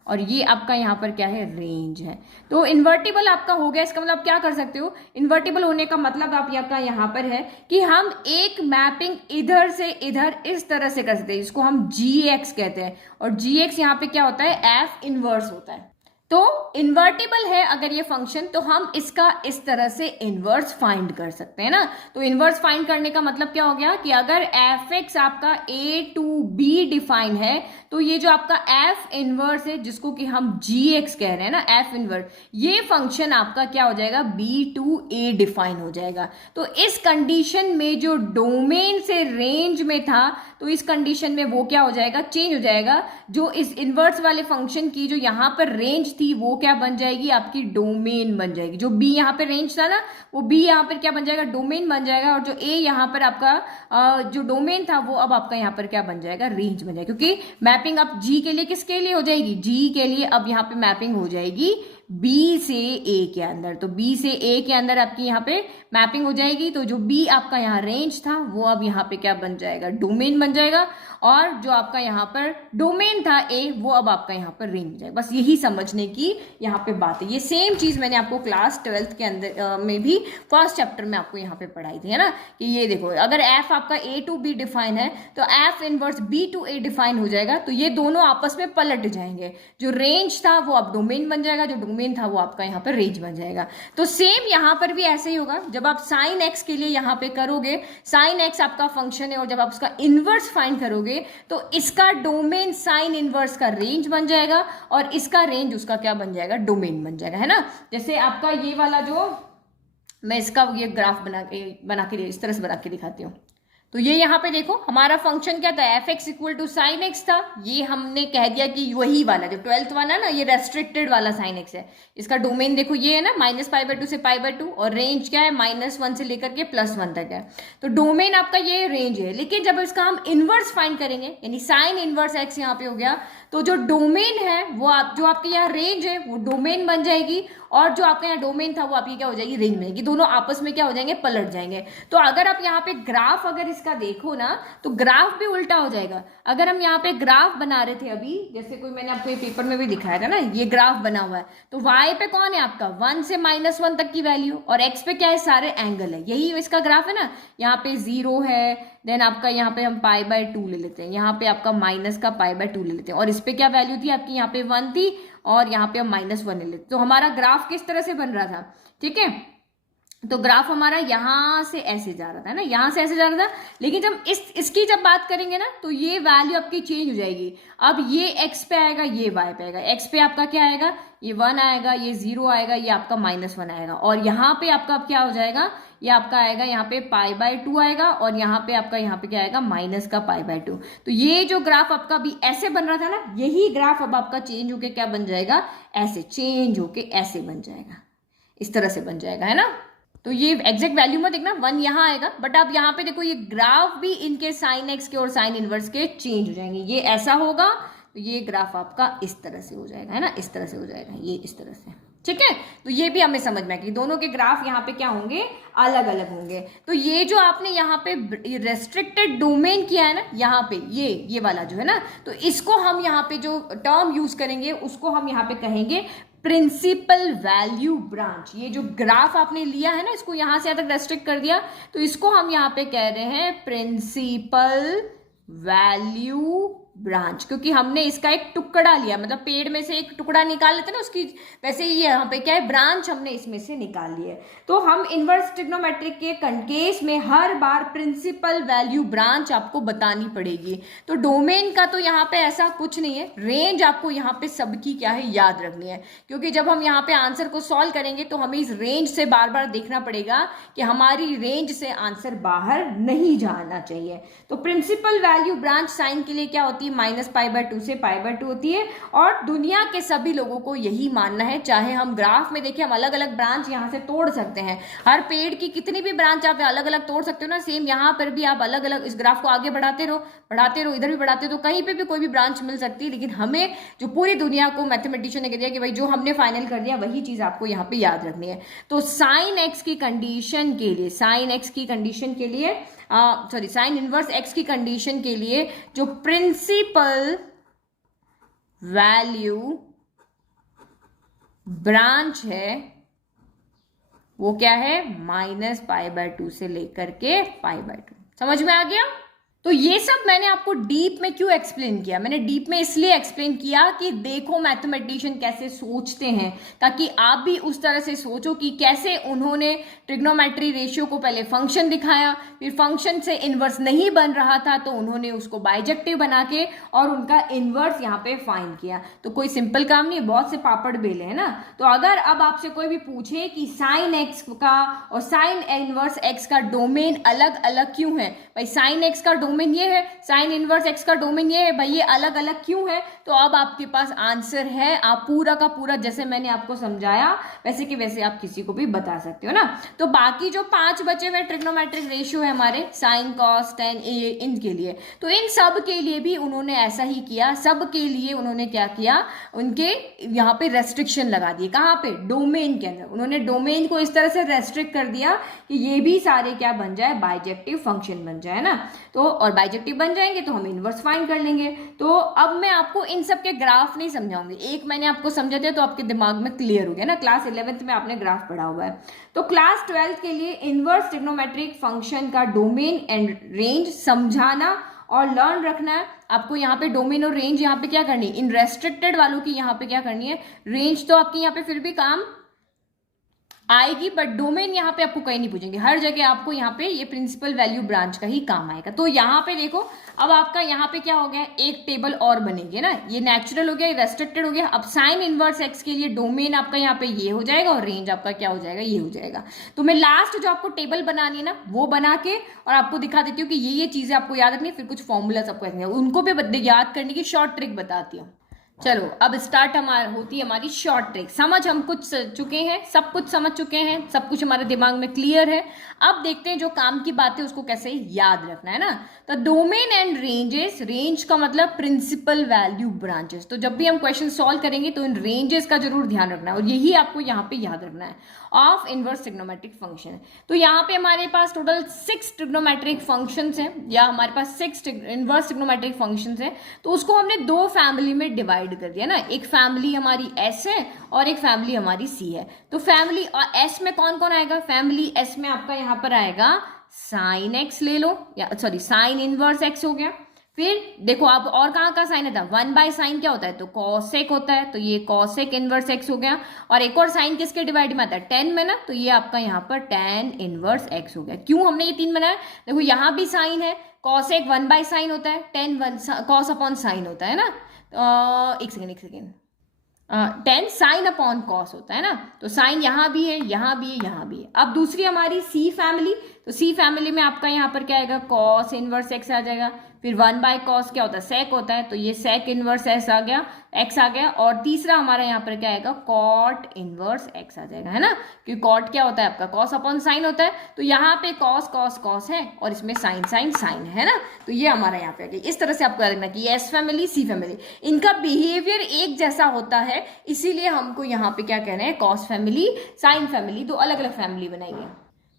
और ये आपका यहाँ पर क्या है, रेंज है। तो इन्वर्टिबल आपका हो गया, इसका मतलब आप क्या कर सकते हो, इन्वर्टिबल होने का मतलब आप यहाँ पर है कि हम एक मैपिंग इधर से इधर इस तरह से कर सकते हैं, इसको हम gx कहते हैं, और gx यहाँ पे क्या होता है, f इनवर्स होता है। तो इन्वर्टिबल है अगर ये फंक्शन, तो हम इसका इस तरह से इनवर्स फाइंड कर सकते हैं ना। तो इनवर्स फाइंड करने का मतलब क्या हो गया कि अगर f(x) आपका a to b डिफाइन है, तो ये जो आपका f इनवर्स है जिसको कि हम gx कह रहे हैं ना, f इनवर्स, ये फंक्शन आपका क्या हो जाएगा, b to a डिफाइन हो जाएगा। तो इस कंडीशन में जो डोमेन से रेंज में था, तो इस कंडीशन में वो क्या हो जाएगा, चेंज हो जाएगा। जो इस इनवर्स वाले फंक्शन की जो यहाँ पर रेंज थी वो क्या बन जाएगी, आपकी डोमेन बन जाएगी। जो b यहाँ पे रेंज था ना, वो b यहाँ पर क्या बन जाएगा, डोमेन बन जाएगा, और जो a यहाँ पर आपका जो डोमेन था वो अब आपका यहाँ पर क्या बन जाएगा, रेंज बन जाएगा। क्योंकि मैपिंग अब g के लिए किसके लिए हो जाएगी, g के लिए अब यहाँ पे मैपिंग हो जाएगी बी से ए के अंदर। तो बी से ए के अंदर आपकी यहाँ पे मैपिंग हो जाएगी। तो जो बी आपका यहाँ रेंज था वो अब यहाँ पे क्या बन जाएगा, डोमेन बन जाएगा। और जो आपका यहाँ पर डोमेन था ए, वो अब आपका यहाँ पर रेंज हो जाएगा। बस यही समझने की यहाँ पे बात है। ये सेम चीज मैंने आपको क्लास 12th के अंदर में भी फर्स्ट चैप्टर में आपको यहाँ पे पढ़ाई थी, है ना, कि ये देखो अगर एफ आपका ए टू बी डिफाइन है तो f inverse B to A define हो जाएगा। तो ये दोनों आपस में पलट जाएंगे। जो रेंज था वो अब डोमेन बन जाएगा, जो डोमेन था वो आपका यहाँ पर रेंज बन जाएगा। तो सेम यहाँ पर भी ऐसे ही होगा। जब आप साइन एक्स के लिए यहाँ पे करोगे, साइन एक्स आपका फंक्शन है, और जब आप उसका इनवर्स फाइंड करोगे तो इसका डोमेन साइन इनवर्स का रेंज बन जाएगा और इसका रेंज उसका क्या बन जाएगा, डोमेन बन जाएगा, है ना। जैसे आपका ये वाला जो मैं इसका ये ग्राफ बना के इस तरह से बना के दिखाती हूँ। तो ये यहाँ पे देखो हमारा फंक्शन क्या था, f x equal to sine x था। ये हमने कह दिया कि वही वाला जो 12th वाला ना, ये रेस्ट्रिक्टेड वाला साइन एक्स है। इसका डोमेन देखो ये है ना, -π/2 से π/2, और रेंज क्या है, -1 से लेकर के +1 तक है। तो डोमेन आपका ये रेंज है। लेकिन जब इसका हम इनवर्स फाइंड करेंगे, यानी साइन इनवर्स एक्स यहाँ पे हो गया, तो जो डोमेन है वो जो आपके यहाँ रेंज है वो डोमेन बन जाएगी, और जो आपके यहाँ डोमेन था वो आपकी क्या हो जाएगी, रेंज बनेगी। दोनों आपस में क्या हो जाएंगे, पलट जाएंगे। तो अगर आप यहाँ पे ग्राफ अगर इसका देखो ना, तो ग्राफ भी उल्टा हो जाएगा। अगर हम यहाँ पे ग्राफ बना रहे थे अभी, जैसे कोई मैंने आपको ये पेपर में भी दिखाया था ना, ये ग्राफ बना हुआ है। तो y पे कौन है आपका, 1 से -1 तक की वैल्यू, और x पे क्या है, सारे एंगल है। यही इसका ग्राफ है ना। यहाँ पे 0 है, देन आपका यहाँ पे हम π/2 ले लेते हैं, यहाँ पे आपका माइनस का π/2 ले लेते हैं, और इस पे क्या वैल्यू थी आपकी, यहाँ पे 1 थी, और यहाँ पे हम -1 ले लेते। तो हमारा ग्राफ किस तरह से बन रहा था, ठीक है। तो ग्राफ हमारा यहाँ से ऐसे जा रहा था, है ना, यहाँ से ऐसे जा रहा था। लेकिन जब इसकी जब बात करेंगे ना, तो ये वैल्यू आपकी चेंज हो जाएगी। अब ये x पे आएगा, ये y पे आएगा। x पे आपका क्या आएगा, ये 1 आएगा, ये 0 आएगा, ये आपका -1 आएगा, और यहाँ पे आपका अब क्या हो जाएगा, ये आपका आएगा यहाँ पे π/2 आएगा, और यहाँ पे आपका यहाँ पे क्या आएगा, माइनस का π/2। तो ये जो ग्राफ आपका अभी ऐसे बन रहा था ना, यही ग्राफ अब आपका चेंज होके क्या बन जाएगा, ऐसे चेंज होके ऐसे बन जाएगा, इस तरह से बन जाएगा, है ना। तो ये एग्जैक्ट वैल्यू में देखना 1 यहाँ आएगा, बट आप यहाँ पे देखो ये ग्राफ भी इनके साइन एक्स के और साइन इनवर्स के चेंज हो जाएंगे। ये ऐसा होगा तो ये ग्राफ आपका इस तरह से हो जाएगा, है ना, इस तरह से हो जाएगा, ये इस तरह से, ठीक है। तो ये भी हमें समझ में कि दोनों के ग्राफ यहाँ पे क्या होंगे, अलग अलग होंगे। तो ये जो आपने यहाँ पे रेस्ट्रिक्टेड डोमेन किया है ना, यहाँ पे ये वाला जो है ना, तो इसको हम यहाँ पे जो टर्म यूज करेंगे उसको हम यहाँ पे कहेंगे प्रिंसिपल वैल्यू ब्रांच। ये जो ग्राफ आपने लिया है ना, इसको यहां से तक रेस्ट्रिक्ट कर दिया, तो इसको हम यहाँ पे कह रहे हैं प्रिंसिपल वैल्यू ब्रांच, क्योंकि हमने इसका एक टुकड़ा लिया, मतलब पेड़ में से एक टुकड़ा निकाल लेते ना उसकी, वैसे ये यहाँ पे क्या है, ब्रांच हमने इसमें से निकाल ली है। तो हम इनवर्स ट्रिग्नोमेट्रिक के केस में हर बार प्रिंसिपल वैल्यू ब्रांच आपको बतानी पड़ेगी। तो डोमेन का तो यहाँ पे ऐसा कुछ नहीं है, रेंज आपको यहाँ पे सबकी क्या है, याद रखनी है, क्योंकि जब हम यहाँ पे आंसर को सॉल्व करेंगे तो हमें इस रेंज से बार बार देखना पड़ेगा कि हमारी रेंज से आंसर बाहर नहीं जाना चाहिए। तो प्रिंसिपल वैल्यू ब्रांच साइन के लिए क्या होती है, -π/2 से π/2 होती है, और दुनिया के सभी लोगों को यही मानना है। चाहे हम ग्राफ में देखें, हम अलग अलग ब्रांच यहाँ से तोड़ सकते हैं, हर पेड़ की कितनी भी ब्रांच आप अलग अलग तोड़ सकते हो ना, सेम यहाँ पर भी आप अलग अलग इस ग्राफ को आगे बढ़ाते रहो, इधर भी बढ़ाते रहो, तो कहीं पे भी कोई भी ब्रांच मिल सकती है। लेकिन हमें जो पूरी दुनिया को मैथमेटिशियन ने कह दिया कि भाई जो हमने फाइनल कर दिया वही चीज आपको यहाँ पे याद रखनी है। तो साइन एक्स की कंडीशन के लिए, साइन इनवर्स एक्स की कंडीशन के लिए जो प्रिंसिपल वैल्यू ब्रांच है वो क्या है, -π/2 से लेकर के π/2। समझ में आ गया। तो ये सब मैंने आपको डीप में क्यों एक्सप्लेन किया, मैंने डीप में इसलिए एक्सप्लेन किया कि देखो मैथमेटिशियन कैसे सोचते हैं, ताकि आप भी उस तरह से सोचो कि कैसे उन्होंने ट्रिग्नोमेट्री रेशियो को पहले फंक्शन दिखाया, फिर फंक्शन से इनवर्स नहीं बन रहा था तो उन्होंने उसको बाइजेक्टिव बना के और उनका इनवर्स यहाँ पे फाइंड किया। तो कोई सिंपल काम नहीं है, बहुत से पापड़ बेले है ना। तो अगर अब आपसे कोई भी पूछे कि साइन एक्स का और साइन इनवर्स एक्स का डोमेन अलग अलग क्यों है, भाई साइन एक्स का डोमेन ये है, साइन इनवर्स एक्स का डोमेन ये है, भाई ये अलग अलग क्यों है? तो अब आपके पास आंसर है, आप पूरा का पूरा जैसे मैंने आपको समझाया वैसे कि वैसे आप किसी को भी बता सकते हो ना। तो बाकी जो 5 बचे हुए ट्रिग्नोमेट्रिक रेशियो है हमारे साइन कॉस टेन इनके लिए, तो इन सब के लिए भी उन्होंने ऐसा ही किया, सब के लिए उन्होंने क्या किया, उनके यहाँ पे रेस्ट्रिक्शन लगा दिए। कहाँ पे? डोमेन के अंदर। उन्होंने डोमेन को इस तरह से रेस्ट्रिक्ट कर दिया कि ये भी सारे क्या बन जाए, बाइजेक्टिव फंक्शन बन जाए ना। तो और बाइजेक्टिव बन जाएंगे तो हम इनवर्स फाइंड कर लेंगे। तो अब मैं आपको इन सब के ग्राफ नहीं समझाऊंगी, एक मैंने आपको समझा दिया तो आपके दिमाग में क्लियर हो गया ना। क्लास 11th में आपने ग्राफ पढ़ा हुआ है। तो क्लास 12th के लिए इनवर्स ट्रिग्नोमेट्रिक फंक्शन का डोमेन एंड रेंज समझाना और लर्न रखना है आपको। यहाँ पे डोमेन और रेंज यहाँ पे क्या करनी है, इन रेस्ट्रिक्टेड वालों की यहाँ पे क्या करनी है, रेंज तो आपकी यहाँ पे फिर भी काम आएगी, बट डोमेन यहाँ पे आपको कहीं नहीं पूछेंगे, हर जगह आपको यहाँ पे ये प्रिंसिपल वैल्यू ब्रांच का ही काम आएगा। तो यहाँ पे देखो अब आपका यहाँ पे क्या हो गया, एक टेबल और बनेगी ना, ये नेचुरल हो गया, ये रेस्ट्रिक्टेड हो गया। अब साइन इनवर्स एक्स के लिए डोमेन आपका यहाँ पे ये हो जाएगा और रेंज आपका क्या हो जाएगा, ये हो जाएगा। तो मैं लास्ट जो आपको टेबल बनानी है ना वो बना के और आपको दिखा देती हूँ कि ये चीजें आपको याद रखनी है, फिर कुछ फॉर्मूलाज आपको उनको भी याद करने की शॉर्ट ट्रिक बताती हूँ। चलो अब स्टार्ट होती है हमारी शॉर्ट ट्रिक। समझ हम कुछ चुके हैं, सब कुछ समझ चुके हैं, सब कुछ हमारे दिमाग में क्लियर है। अब देखते हैं जो काम की बात है उसको कैसे याद रखना है ना। तो डोमेन एंड रेंजेस, रेंज का मतलब प्रिंसिपल वैल्यू ब्रांचेस। तो जब भी हम क्वेश्चन सॉल्व करेंगे तो इन रेंजेस का जरूर ध्यान रखना है और यही आपको यहाँ पे याद रखना है ऑफ इनवर्स ट्रिग्नोमेट्रिक फंक्शन। तो यहाँ पे हमारे पास टोटल 6 ट्रिग्नोमेट्रिक फंक्शंस हैं, या हमारे पास 6 इनवर्स ट्रिग्नोमेट्रिक फंक्शंस हैं। तो उसको हमने 2 फैमिली में डिवाइड कर दिया ना, एक फैमिली हमारी एस है और एक फैमिली हमारी सी है। तो फैमिली एस में कौन कौन आएगा, फैमिली एस में आपका यहाँ पर आएगा साइन एक्स ले लो, या सॉरी साइन इनवर्स एक्स हो गया। फिर देखो आप और कहाँ का साइन आता है, 1/sin क्या होता है, तो कॉसेक होता है, तो ये कॉसेक इनवर्स एक्स हो गया। और एक और साइन किसके डिवाइड में आता है, tan में ना, तो ये आपका यहाँ पर tan इनवर्स एक्स हो गया। क्यों हमने ये 3 बनाया, देखो यहाँ भी साइन है, कॉसेक 1/sin होता है, tan 1 cos अपॉन साइन होता है ना। एक second tan sine upon cos होता है ना। तो साइन यहाँ भी है, यहाँ भी है, यहाँ भी है। अब दूसरी हमारी सी फैमिली, तो सी फैमिली में आपका यहाँ पर क्या आएगा, कॉस इनवर्स एक्स आ जाएगा। फिर 1/cos क्या होता है, सेक होता है, तो ये सेक इनवर्स एक्स आ गया, एक्स आ गया। और तीसरा हमारा यहाँ पर क्या आएगा, कॉट इनवर्स एक्स आ जाएगा, है ना। क्योंकि कॉट क्या होता है आपका, कॉस अपॉन साइन होता है। तो यहाँ पे कॉस कॉस कॉस है और इसमें साइन साइन साइन है ना। तो ये हमारा यहाँ पे आ गया। इस तरह से आपको देखना कि एस फैमिली सी फैमिली इनका बिहेवियर एक जैसा होता है, इसीलिए हमको यहाँ पे क्या कह रहे हैं, कॉस फैमिली साइन फैमिली, तो अलग अलग फैमिली बनाएंगे।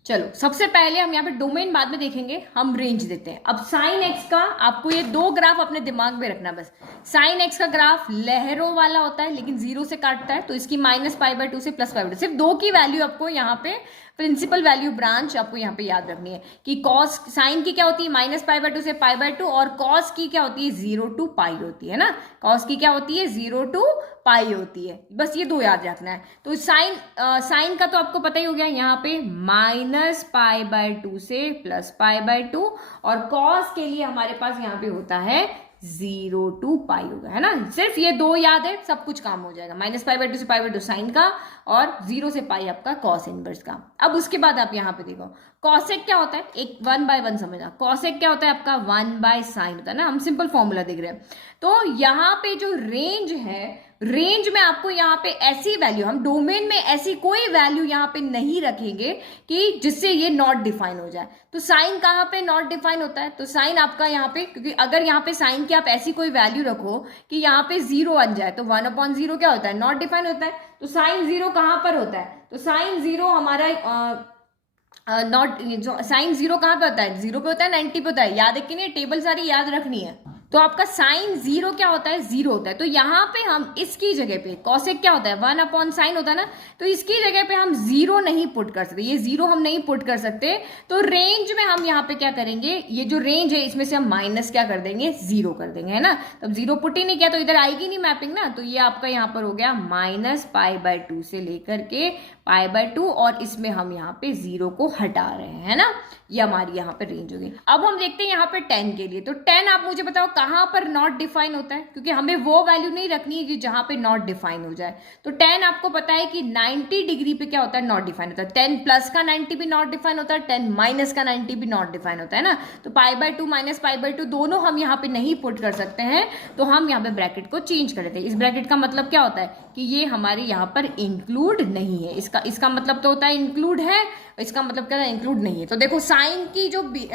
चलो सबसे पहले हम यहाँ पे डोमेन बाद में देखेंगे, हम रेंज देते हैं। अब साइन एक्स का आपको ये 2 ग्राफ अपने दिमाग में रखना बस। साइन एक्स का ग्राफ लहरों वाला होता है लेकिन 0 से काटता है, तो इसकी -π/2 से +π/2, सिर्फ 2 की वैल्यू आपको यहाँ पे प्रिंसिपल वैल्यू ब्रांच आपको यहाँ पे याद रखनी है कि कॉस साइन की क्या होती है -π/2 से π/2 और कॉस की क्या होती है 0 to π होती है ना। कॉस की क्या होती है 0 to π होती है, बस ये 2 याद रखना है। तो साइन का तो आपको पता ही हो गया, यहाँ पे -π/2 से +π/2 और कॉस के लिए हमारे पास यहाँ पे होता है 0 to π होगा, है ना। सिर्फ ये 2 याद है, सब कुछ काम हो जाएगा। -π/2 से π/2 साइन का और 0 से π आपका कॉस इनवर्स का। अब उसके बाद आप यहाँ पे देखो कॉसेक क्या होता है, एक 1/1 समझना। कॉसेक क्या होता है आपका 1/sin होता है ना, हम सिंपल फॉर्मूला देख रहे हैं। तो यहाँ पे जो रेंज है, रेंज में आपको यहाँ पे ऐसी वैल्यू, हम डोमेन में ऐसी कोई वैल्यू यहाँ पे नहीं रखेंगे कि जिससे ये नॉट डिफाइन हो जाए। तो साइन कहाँ पे नॉट डिफाइन होता है, तो साइन आपका यहाँ पे, क्योंकि अगर यहाँ पे साइन की आप ऐसी कोई वैल्यू रखो कि यहाँ पे 0 बन जाए, तो 1/0 क्या होता है, नॉट डिफाइन होता है। तो साइन 0 कहाँ पर होता है, तो साइन 0 हमारा नॉट, साइन 0 कहाँ पे होता है, 0 पे होता है, 90 पे होता है। याद है कि नहीं, टेबल सारी याद रखनी है। तो आपका साइन 0 क्या होता है, 0 होता है। तो यहाँ पे हम इसकी जगह पे कॉसेक क्या होता है 1/sin होता है ना, तो इसकी जगह पे हम 0 नहीं पुट कर सकते, ये 0 हम नहीं पुट कर सकते। तो रेंज में हम यहाँ पे क्या करेंगे, ये जो रेंज है इसमें से हम माइनस क्या कर देंगे, 0 कर देंगे, है ना। तब 0 पुट ही नहीं किया तो इधर आएगी नहीं मैपिंग ना, तो ये आपका यहाँ पर हो गया -π/2 से लेकर के π/2 और इसमें हम यहाँ पे 0 को हटा रहे हैं, है ना। ये हमारी यहाँ पे रेंज होगी। अब हम देखते हैं यहाँ पे 10 के लिए। तो 10 आप मुझे बताओ कहाँ पर नॉट डिफाइन होता है, क्योंकि हमें वो वैल्यू नहीं रखनी है कि जहाँ पे नॉट डिफाइन हो जाए। तो 10 आपको पता है कि 90 डिग्री पे क्या होता है, नॉट डिफाइन होता है। 10 प्लस का 90 भी नॉट डिफाइन होता है, 10 माइनस का 90 भी नॉट डिफाइन होता है ना। तो π/2 माइनस π/2 दोनों हम यहाँ पे नहीं पुट कर सकते हैं, तो हम यहाँ पे ब्रैकेट को चेंज कर देते हैं। इस ब्रैकेट का मतलब क्या होता है कि ये हमारे यहाँ पर इंक्लूड नहीं है। इसका मतलब तो होता है इंक्लूड है, इसका मतलब क्या है, इंक्लूड नहीं है। तो देखो साइन की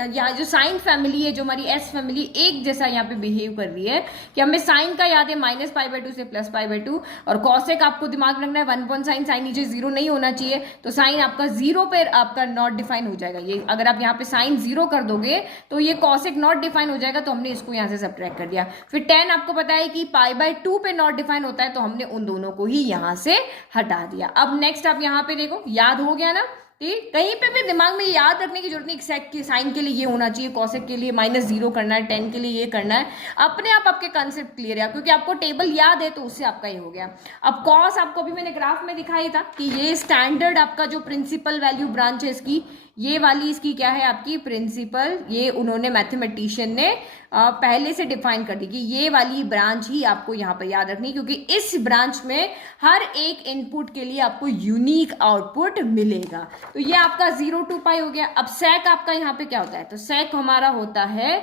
यहाँ जो साइन फैमिली है, जो हमारी एस फैमिली एक जैसा यहाँ पे बिहेव कर रही है कि हमें साइन का याद है माइनस π/2 से प्लस π/2, और कॉसेक आपको दिमाग में रखना है 1 अपॉन साइन, साइन नीचे 0 नहीं होना चाहिए। तो साइन आपका 0 पे आपका नॉट डिफाइन हो जाएगा। ये अगर आप यहाँ पे साइन 0 कर दोगे तो ये कॉसेक नॉट डिफाइन हो जाएगा, तो हमने इसको यहाँ से सबट्रैक्ट कर दिया। फिर 10 आपको पता है कि π/2 पे नॉट डिफाइन होता है, तो हमने उन दोनों को ही यहाँ से हटा दिया। अब नेक्स्ट आप यहाँ पे देखो, याद हो गया ना, ठीक। कहीं पे भी दिमाग में याद रखने की जरूरत नहीं, सेक के साइन के लिए ये होना चाहिए, कॉसेक के लिए -0 करना है, 10 के लिए ये करना है। अपने आप आपके कंसेप्ट क्लियर है, क्योंकि आपको टेबल याद है तो उससे आपका ये हो गया। अब कॉस आपको अभी मैंने ग्राफ में दिखाई था कि ये स्टैंडर्ड आपका जो प्रिंसिपल वैल्यू ब्रांच है इसकी, ये वाली इसकी क्या है आपकी प्रिंसिपल, ये उन्होंने मैथमेटिशियन ने पहले से डिफाइन कर दी कि ये वाली ब्रांच ही आपको यहाँ पर याद रखनी, क्योंकि इस ब्रांच में हर एक इनपुट के लिए आपको यूनिक आउटपुट मिलेगा। तो ये आपका 0 to π हो गया। अब सेक आपका यहाँ पे क्या होता है, तो सेक हमारा होता है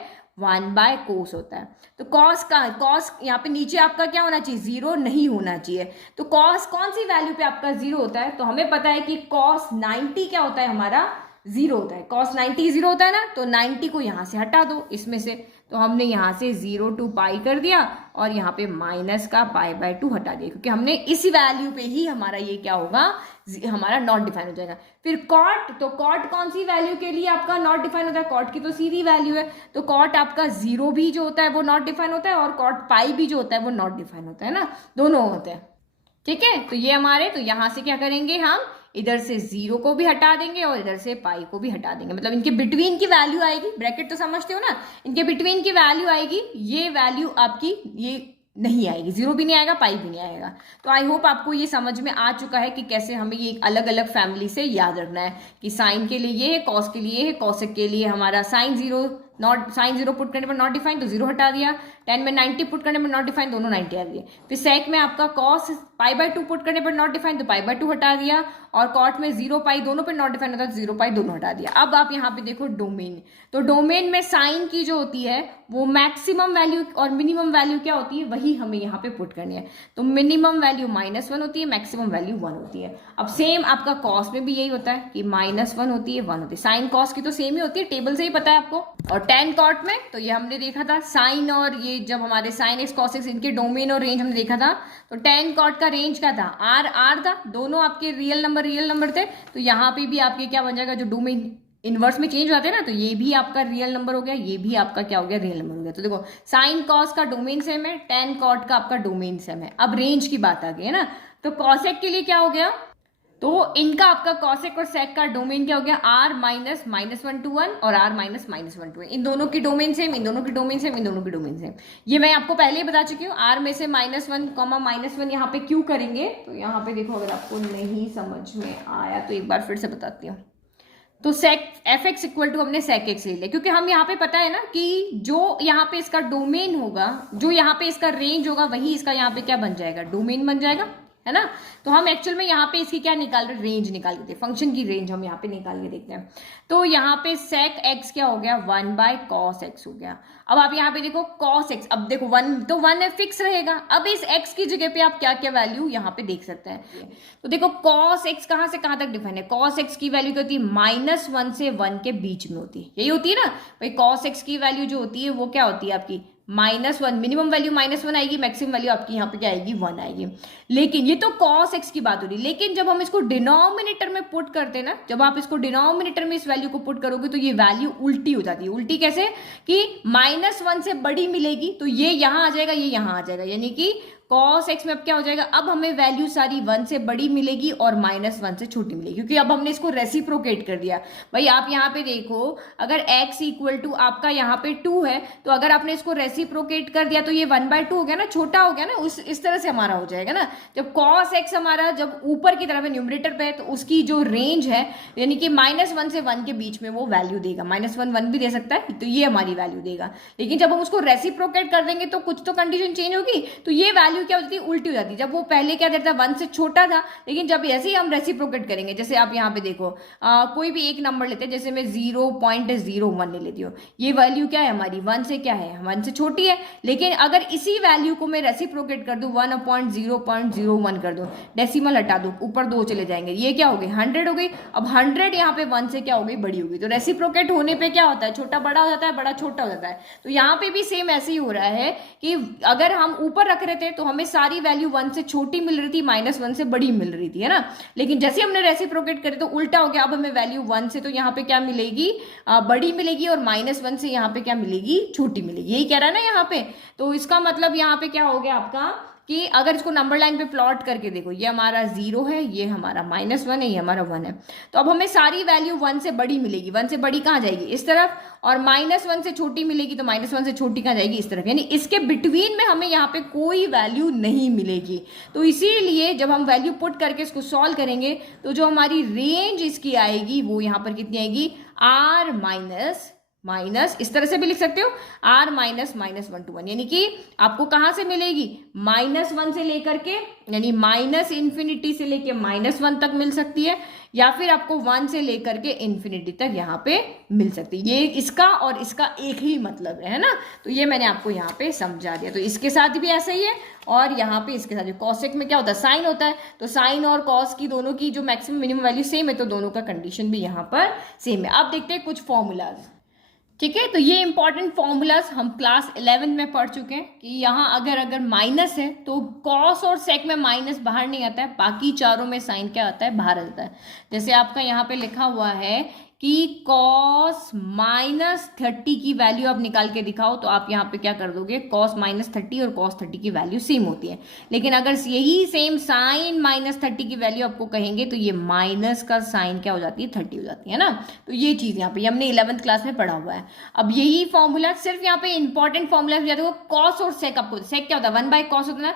1/cos होता है। तो कॉस यहाँ पे नीचे आपका क्या होना चाहिए, 0 नहीं होना चाहिए। तो कॉस कौन सी वैल्यू पे आपका 0 होता है, तो हमें पता है कि cos 90 क्या होता है हमारा 0 होता है। cos 90 0 होता है ना, तो 90 को यहाँ से हटा दो इसमें से, तो हमने यहाँ से 0 to π कर दिया और यहाँ पे माइनस का π/2 हटा दिया, क्योंकि हमने इस वैल्यू पे ही हमारा ये क्या होगा, हमारा नॉट डिफाइन हो जाएगा। फिर कॉट, तो कॉट कौन सी वैल्यू के लिए आपका नॉट डिफाइन होता है, कॉट की तो सीधी वैल्यू है। तो कॉट आपका 0 भी जो होता है वो नॉट डिफाइन होता है, और कॉट π भी जो होता है वो नॉट डिफाइन होता है ना, दोनों होते हैं, ठीक है। तो ये हमारे, तो यहाँ से क्या करेंगे हम, इधर से 0 को भी हटा देंगे और इधर से π को भी हटा देंगे। मतलब इनके बिटवीन की वैल्यू आएगी, ब्रैकेट तो समझते हो ना, इनके बिटवीन की वैल्यू आएगी, ये वैल्यू आपकी ये नहीं आएगी, 0 भी नहीं आएगा, π भी नहीं आएगा। तो आई होप आपको ये समझ में आ चुका है कि कैसे हमें ये अलग अलग फैमिली से याद रखना है कि साइन के लिए ये है, कॉस के लिए ये है, कॉसेक के लिए हमारा साइन 0 पुट करने पर नॉट डिफाइन तो 0 हटा दिया, 10 में 90 पुट करने पर नॉट डिफाइन, दोनों 90 आ दिए। फिर सेक में आपका कॉस π/2 पुट करने पर नॉट डिफाइन तो π/2 हटा दिया, और कॉट में 0 π दोनों पे नॉट डिफाइन होता है तो 0 π दोनों हटा दिया। अब आप यहाँ पे देखो डोमेन, तो डोमेन में साइन की जो होती है वो मैक्सिमम वैल्यू और मिनिमम वैल्यू क्या होती है, वही हमें यहाँ पे पुट करनी है। तो मिनिमम वैल्यू -1 होती है, मैक्सिमम वैल्यू 1 होती है। अब सेम आपका कॉस में भी यही होता है कि -1 होती है, 1 होती है। साइन कॉस की तो सेम ही होती है, टेबल से ही पता है आपको। और tan कॉट में तो ये हमने देखा था, साइन और ये जब हमारे साइन एक्स कॉस एक्स इनके डोमेन और रेंज हमने देखा था, तो tan कॉट का रेंज क्या था, r था, दोनों आपके रियल नंबर थे। तो यहाँ पे भी आपके क्या बन जाएगा, जो डोमेन इनवर्स में चेंज होते हैं ना, तो ये भी आपका रियल नंबर हो गया, ये भी आपका क्या हो गया, रियल नंबर हो गया। तो देखो साइन कॉस का डोमेन सेम है, tan कॉट का आपका डोमेन सेम है। अब रेंज की बात आ गई है ना, तो कॉसेक के लिए क्या हो गया, तो इनका आपका कॉसेक और सेक का डोमेन क्या हो गया, r -1 to 1 और r -1 to 1। इन दोनों की डोमेन सेम, इन दोनों की डोमेन सेम, इन दोनों की डोमेन सेम। ये मैं आपको पहले ही बता चुकी हूँ। r में से -1, यहाँ पे क्यों करेंगे, तो यहाँ पे देखो अगर आपको नहीं समझ में आया तो एक बार फिर से बताती हूँ। तो सेक fx इक्वल टू हमने सेक एक्स ले लिया, क्योंकि हम यहाँ पे पता है ना कि जो यहाँ पे इसका डोमेन होगा, जो यहाँ पे इसका रेंज होगा, वही इसका यहाँ पे क्या बन जाएगा, डोमेन बन जाएगा, है ना। तो हम एक्चुअल में यहाँ पे इसकी क्या निकाल रहे, रेंज निकाल के, फंक्शन की रेंज हम यहाँ पे निकाल के देखते हैं। तो यहाँ पे सेक एक्स क्या हो गया, 1/cos x हो गया। अब आप यहाँ पे देखो cos x, अब देखो 1 तो 1 है, फिक्स रहेगा। अब इस x की जगह पे आप क्या क्या वैल्यू यहाँ पे देख सकते हैं। तो देखो cos x कहाँ से कहाँ तक डिफाइन है, cos x की वैल्यू क्या होती है, -1 से 1 के बीच में होती है, यही होती है ना भाई। cos x की वैल्यू जो होती है वो क्या होती है आपकी -1, मिनिमम वैल्यू -1 आएगी, मैक्सिमम वैल्यू आपकी यहाँ पे क्या आएगी, 1 आएगी। लेकिन ये तो cos x की बात हो रही है, लेकिन जब हम इसको डिनोमिनेटर में पुट करते हैं ना, जब आप इसको डिनोमिनेटर में इस वैल्यू को पुट करोगे तो ये वैल्यू उल्टी हो जाती है। उल्टी कैसे कि -1 से बड़ी मिलेगी तो ये यहाँ आ जाएगा, ये यहाँ आ जाएगा, यानी कि cos x में अब क्या हो जाएगा, अब हमें वैल्यू सारी 1 से बड़ी मिलेगी और -1 से छोटी मिलेगी, क्योंकि अब हमने इसको रेसिप्रोकेट कर दिया। भाई आप यहाँ पे देखो, अगर x इक्वल टू आपका यहाँ पे 2 है, तो अगर आपने इसको रेसिप्रोकेट कर दिया तो ये 1/2 हो गया ना, छोटा हो गया ना, इस तरह से हमारा हो जाएगा ना। जब cos x हमारा जब ऊपर की तरफ है, न्यूमरेटर पे है, तो उसकी जो रेंज है यानी कि -1 से 1 के बीच में वो वैल्यू देगा। -1 भी दे सकता है, तो ये हमारी वैल्यू देगा। लेकिन जब हम उसको रेसिप्रोकेट कर देंगे तो कुछ तो कंडीशन चेंज होगी, तो ये वैल्यू क्या हो जाती है, उल्टी हो जाती है। जब वो पहले क्या देता है, 1 से छोटा था, लेकिन जब ऐसे ही हम रेसिप्रोकेट करेंगे, जैसे आप यहाँ पे देखो कोई भी एक नंबर लेते हैं, जैसे मैं 0.01 ले लेती हूँ, ये वैल्यू क्या है हमारी, 1 से क्या है, 1 से छोटी है। लेकिन अगर इसी वैल्यू को मैं रेसिप्रोकेट कर दूं, 1/0.01 कर दूं, डेसिमल हटा दूं, ऊपर 2 चले जाएंगे, ये क्या हो गई, 100 हो गई। अब 100 यहाँ पे 1 से क्या हो गई, बड़ी हो गई। तो रेसिप्रोकेट होने पे क्या होता है, छोटा बड़ा हो जाता है, बड़ा छोटा हो जाता है। तो यहाँ पे भी सेम ऐसे ही हो रहा है कि अगर हम ऊपर रख रहे थे तो हमें सारी वैल्यू 1 से छोटी मिल रही थी, -1 से बड़ी मिल रही थी, है ना। लेकिन जैसे हमने रेसिप्रोकेट करे तो उल्टा हो गया, अब हमें वैल्यू 1 से तो यहाँ पे क्या मिलेगी, बड़ी मिलेगी, और -1 से यहाँ पे क्या मिलेगी, छोटी मिलेगी। यही कह रहा है ना यहाँ पे। तो इसका मतलब यहाँ पे क्या हो गया आपका कि अगर इसको नंबर लाइन पे प्लॉट करके देखो, ये हमारा 0 है, ये हमारा -1 है, ये हमारा 1 है, तो अब हमें सारी वैल्यू 1 से बड़ी मिलेगी। 1 से बड़ी कहाँ जाएगी, इस तरफ, और -1 से छोटी मिलेगी, तो -1 से छोटी कहाँ जाएगी, इस तरफ। यानी इसके बिटवीन में हमें यहाँ पे कोई वैल्यू नहीं मिलेगी। तो इसीलिए जब हम वैल्यू पुट करके इसको सॉल्व करेंगे तो जो हमारी रेंज इसकी आएगी वो यहाँ पर कितनी आएगी, R माइनस, इस तरह से भी लिख सकते हो, R -(-1 to 1), यानी कि आपको कहां से मिलेगी, -1 से लेकर के, यानी -∞ से लेके -1 तक मिल सकती है, या फिर आपको 1 से लेकर के इन्फिनिटी तक यहाँ पे मिल सकती है। ये इसका और इसका एक ही मतलब है ना। तो ये मैंने आपको यहाँ पे समझा दिया। तो इसके साथ भी ऐसा ही है, और यहाँ पे इसके साथ कॉसेक में क्या होता है, साइन होता है। तो साइन और कॉस की दोनों की जो मैक्सिमम मिनिमम वैल्यू सेम है, तो दोनों का कंडीशन भी यहाँ पर सेम है। अब देखते हैं कुछ फॉर्मूलाज, ठीक है। तो ये इंपॉर्टेंट फॉर्मूलाज हम क्लास 11 में पढ़ चुके हैं कि यहाँ अगर माइनस है तो कॉस और सेक में माइनस बाहर नहीं आता है, बाकी चारों में साइन क्या आता है, बाहर आता है। जैसे आपका यहाँ पे लिखा हुआ है कि cos -30 की वैल्यू आप निकाल के दिखाओ, तो आप यहाँ पे क्या कर दोगे, cos -30 और cos 30 की वैल्यू सेम होती है। लेकिन अगर यही सेम sin -30 की वैल्यू आपको कहेंगे तो ये माइनस का साइन क्या हो जाती है, 30 हो जाती है ना। तो ये चीज़ यहाँ पे हमने 11th क्लास में पढ़ा हुआ है। अब यही फॉर्मूला सिर्फ यहाँ पे इंपॉर्टेंट फॉर्मूला देखो, कॉस और सेक, आपको सेक क्या होता है, 1/cos होता है ना।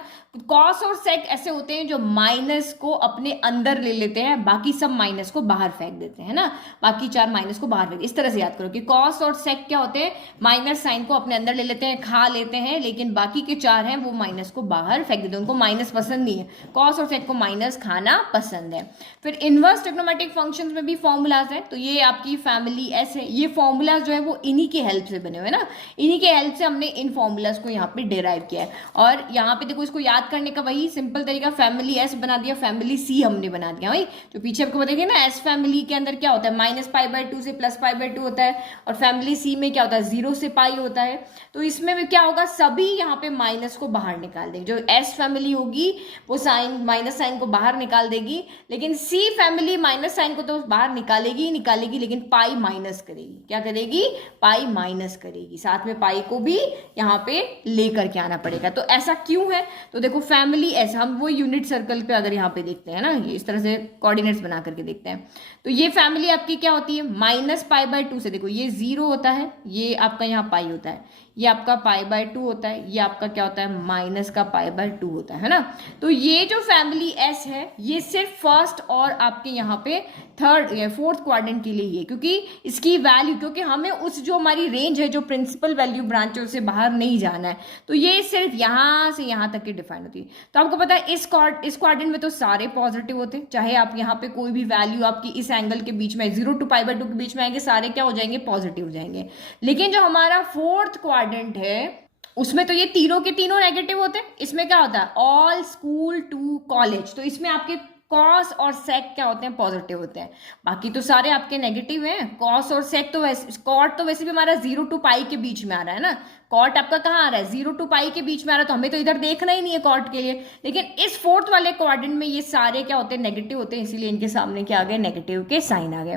कॉस और सेक ऐसे होते हैं जो माइनस को अपने अंदर ले लेते हैं, बाकी सब माइनस को बाहर फेंक देते हैं ना, बाकी 4 माइनस को बाहर फेंक। इस तरह से याद करो कि कॉस और सेक क्या होते हैं, माइनस साइन को अपने अंदर ले लेते हैं, खा लेते हैं, लेकिन बाकी के 4 हैं वो माइनस को बाहर फेंक देते हैं, उनको माइनस पसंद नहीं है। कॉस और सेक को माइनस खाना पसंद है। फिर इनवर्स ट्रिग्नोमेट्रिक फंक्शंस में भी फॉर्मूलाज हैं। तो ये आपकी फैमिली एस है, ये फॉर्मूलाज जो है वो इन्हीं की हेल्प से बने हुए ना, इन्हीं के हेल्प से हमने इन फॉर्मूलाज को यहाँ पे डिराइव किया है। और यहाँ पे देखो, इसको याद करने का वही सिंपल तरीका, फैमिली एस बना दिया, फैमिली सी हमने बना दिया। भाई जो पीछे आपको बताइए ना, एस फैमिली के अंदर क्या होता है, -π/2 से +π/2 होता है, और फैमिली सी में क्या होता है, 0 से पाई होता है। तो इसमें भी क्या होगा, सभी यहाँ पे माइनस को बाहर निकाल देंगे। जो एस फैमिली होगी वो साइन माइनस साइन को बाहर निकाल देगी, लेकिन सी फैमिली माइनस साइन को तो बाहर निकालेगी ही निकालेगी, लेकिन पाई माइनस करेगी। क्या करेगी, पाई माइनस करेगी, साथ में पाई को भी यहाँ पे लेकर के आना पड़ेगा। तो ऐसा क्यों है, तो देखो फैमिली एस, हम वो यूनिट सर्कल पे अगर यहाँ पे देखते हैं ना, ये इस तरह से कोऑर्डिनेट्स बना करके देखते हैं, तो ये फैमिली आपकी क्या होती है, -π/2 से, देखो ये 0 होता है, ये आपका यहाँ पाई होता है, ये आपका π/2 होता है, ये आपका क्या होता है, माइनस का π/2 होता है ना। तो ये जो फैमिली एस है ये सिर्फ फर्स्ट और आपके यहाँ पे थर्ड या फोर्थ क्वाड्रेंट के लिए ही है, क्योंकि इसकी वैल्यू, क्योंकि हमें उस जो हमारी रेंज है, जो प्रिंसिपल वैल्यू ब्रांच है, उससे बाहर नहीं जाना है, तो ये सिर्फ यहाँ से यहाँ तक की डिफाइन होती है। तो आपको पता है इस क्वाड्रेंट में तो सारे पॉजिटिव होते हैं, चाहे आप यहाँ पे कोई भी वैल्यू आपकी इस एंगल के बीच में 0 to π/2 के बीच में आएंगे, सारे क्या हो जाएंगे, पॉजिटिव हो जाएंगे। लेकिन जो हमारा फोर्थ क्वाड्रेंट है उसमें तो ये तीनों के तीनों नेगेटिव होते हैं। इसमें क्या होता है, ऑल स्कूल टू कॉलेज, तो इसमें आपके कॉस और सेक क्या होते हैं, पॉजिटिव होते हैं, बाकी तो सारे आपके नेगेटिव हैं। कॉस और सेक तो वैसे, कॉट तो वैसे भी हमारा 0 to पाई के बीच में आ रहा है ना, कॉट आपका कहाँ आ रहा है, 0 to पाई के बीच में आ रहा है, तो हमें तो इधर देखना ही नहीं है कॉट के लिए। लेकिन इस फोर्थ वाले क्वाड्रेंट में ये सारे क्या होते हैं, नेगेटिव होते हैं, इसीलिए इनके सामने क्या आ गए, नेगेटिव के साइन आ गए।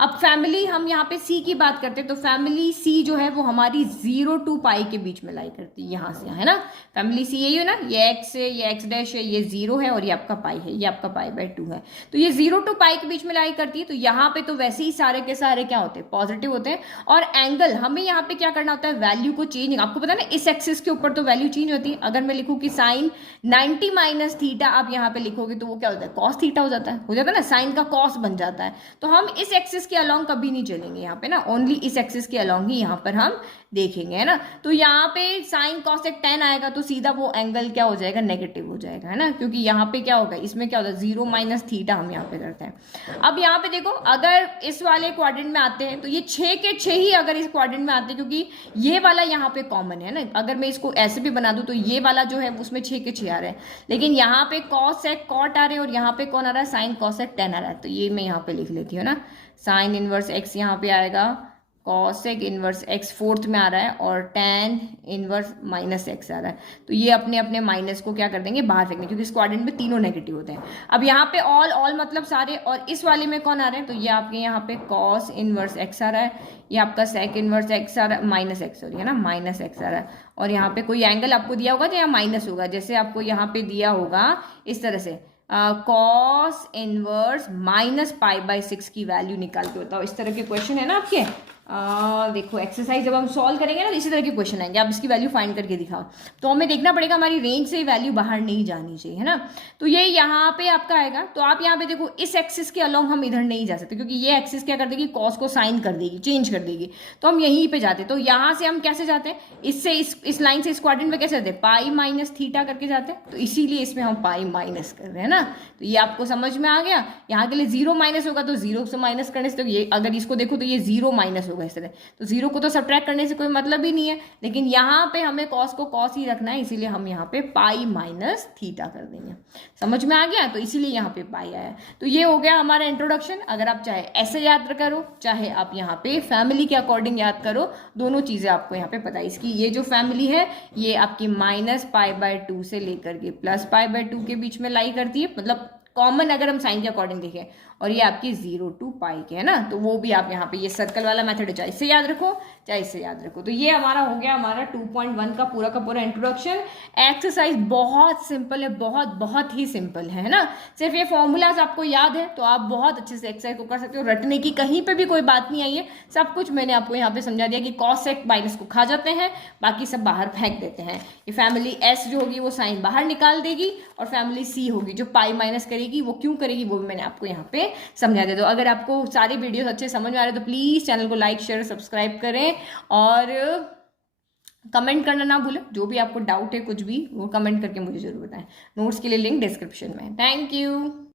अब फैमिली, हम यहाँ पे सी की बात करते हैं, तो फैमिली सी जो है वो हमारी 0 to पाई के बीच में लाई करती है, यहाँ से, है ना। फैमिली सी यही है ना, ये एक्स है, ये एक्स डैश है, ये 0 है और ये आपका पाई है, ये आपका पाई बाय 2 है, तो ये 0 to पाई के बीच में लाई करती है। तो यहाँ पे तो वैसे ही सारे के सारे क्या होते हैं, पॉजिटिव होते हैं। और एंगल हमें यहाँ पे क्या करना होता है, वैल्यू को चेंज, आपको पता है ना इस एक्सिस के ऊपर तो वैल्यू चेंज होती है। अगर मैं लिखूँ कि साइन 90 माइनस थीटा आप यहाँ पे लिखोगे तो वो क्या होता है, कॉस थीटा हो जाता है ना, साइन का कॉस बन जाता है। तो हम इस एक्सिस के अलोंग कभी नहीं चलेंगे यहाँ पे ना, ओनली इस एक्सिस के अलोंग ही यहाँ पर हम देखेंगे, है ना। तो यहाँ पे साइन कॉसेक tan आएगा तो सीधा वो एंगल क्या हो जाएगा, नेगेटिव हो जाएगा, है ना, क्योंकि यहाँ पे क्या होगा, इसमें क्या होता है 0 माइनस थीटा हम यहाँ पे करते हैं। अब यहाँ पे देखो, अगर इस वाले क्वाड्रेंट में आते हैं तो ये 6 के 6 ही अगर इस क्वाड्रेंट में आते हैं, क्योंकि ये वाला यहाँ पे कॉमन है ना। अगर मैं इसको ऐसे भी बना दूं तो ये वाला जो है उसमें 6 के 6 आ रहे हैं, लेकिन यहाँ पे कॉसेक कॉट आ रहे हैं और यहाँ पे कौन आ रहा है, साइन कॉसेक tan आ रहा है। तो ये मैं यहाँ पे लिख लेती हूँ ना, साइन इनवर्स x यहाँ पे आएगा, कॉसेक इनवर्स x फोर्थ में आ रहा है और tan इनवर्स माइनस x आ रहा है। तो ये अपने अपने माइनस को क्या कर देंगे, बाहर फेंकने, क्योंकि इस क्वाड्रेंट में तीनों नेगेटिव होते हैं। अब यहाँ पे ऑल मतलब सारे, और इस वाले में कौन आ रहे हैं, तो ये आपके यहाँ पे कॉस इनवर्स x आ रहा है, ये आपका सेक इनवर्स x आ रहा है, माइनस x सॉरी, है ना, माइनस x आ रहा है। और यहाँ पे कोई एंगल आपको दिया होगा तो यहाँ माइनस होगा, जैसे आपको यहाँ पे दिया होगा इस तरह से, cos inverse minus pi by 6 की वैल्यू निकाल के बताओ, इस तरह के क्वेश्चन है ना आपके। देखो एक्सरसाइज जब हम सॉल्व करेंगे ना, इसी तरह के क्वेश्चन आएंगे, आप इसकी वैल्यू फाइंड करके दिखाओ, तो हमें देखना पड़ेगा हमारी रेंज से वैल्यू बाहर नहीं जानी चाहिए, है ना। तो ये यहाँ पे आपका आएगा, तो आप यहाँ पे देखो इस एक्सिस के अलोंग हम इधर नहीं जा सकते, क्योंकि ये एक्सिस क्या कर देगी, कॉस को साइन कर देगी, चेंज कर देगी, तो हम यहीं पे जाते। तो यहाँ से हम कैसे जाते हैं, इससे इस लाइन से इस क्वाड्रेंट में कैसे जाते हैं, पाई माइनस थीटा करके जाते हैं, तो इसीलिए इसमें हम पाई माइनस कर रहे हैं ना। तो ये आपको समझ में आ गया। यहाँ के लिए 0 माइनस होगा, तो 0 से माइनस करने से, तो ये अगर इसको देखो तो ये 0 माइनस होगा इस तरह, तो 0 को तो सब्ट्रैक्ट करने से कोई मतलब ही नहीं है, लेकिन यहाँ पे हमें कॉस को कॉस ही रखना है, इसीलिए हम यहाँ पे पाई माइनस थीटा कर देंगे। समझ में आ गया, तो इसीलिए यहाँ पे पाई आया। तो ये हो गया हमारा इंट्रोडक्शन। अगर आप चाहे ऐसे याद करो, चाहे आप यहाँ पे फैमिली के अकॉर्डिंग याद करो, दोनों चीजें आपको यहाँ पे पता है। इसकी ये जो फैमिली है ये आपकी माइनस पाई बाय 2 से लेकर के प्लस पाई बाय 2 के बीच में लाई करती है, मतलब कॉमन अगर हम साइन के अकॉर्डिंग देखें, और ये आपकी 0 to पाई के, है ना। तो वो भी आप यहाँ पे ये सर्कल वाला मेथड है, चाहे इससे याद रखो चाहे इससे याद रखो। तो ये हमारा हो गया हमारा 2.1 का पूरा इंट्रोडक्शन। एक्सरसाइज बहुत सिंपल है, बहुत ही सिंपल है ना। सिर्फ ये फॉर्मूलाज आपको याद है तो आप बहुत अच्छे से एक्सरसाइज को कर सकते हो, रटने की कहीं पे भी कोई बात नहीं आई है, सब कुछ मैंने आपको यहाँ पे समझा दिया कि कॉस सेक माइनस को खा जाते हैं, बाकी सब बाहर फेंक देते हैं। ये फैमिली एस जो होगी वो साइन बाहर निकाल देगी, और फैमिली सी होगी जो पाई माइनस करेगी, वो क्यों करेगी वो भी मैंने आपको यहाँ पे समझा दे दो। अगर आपको सारे वीडियोस अच्छे समझ में आ रहे हैं तो प्लीज़ चैनल को लाइक शेयर सब्सक्राइब करें, और कमेंट करना ना भूलें। जो भी आपको डाउट है कुछ भी, वो कमेंट करके मुझे जरूर बताएं। नोट्स के लिए लिंक डिस्क्रिप्शन में। Thank you.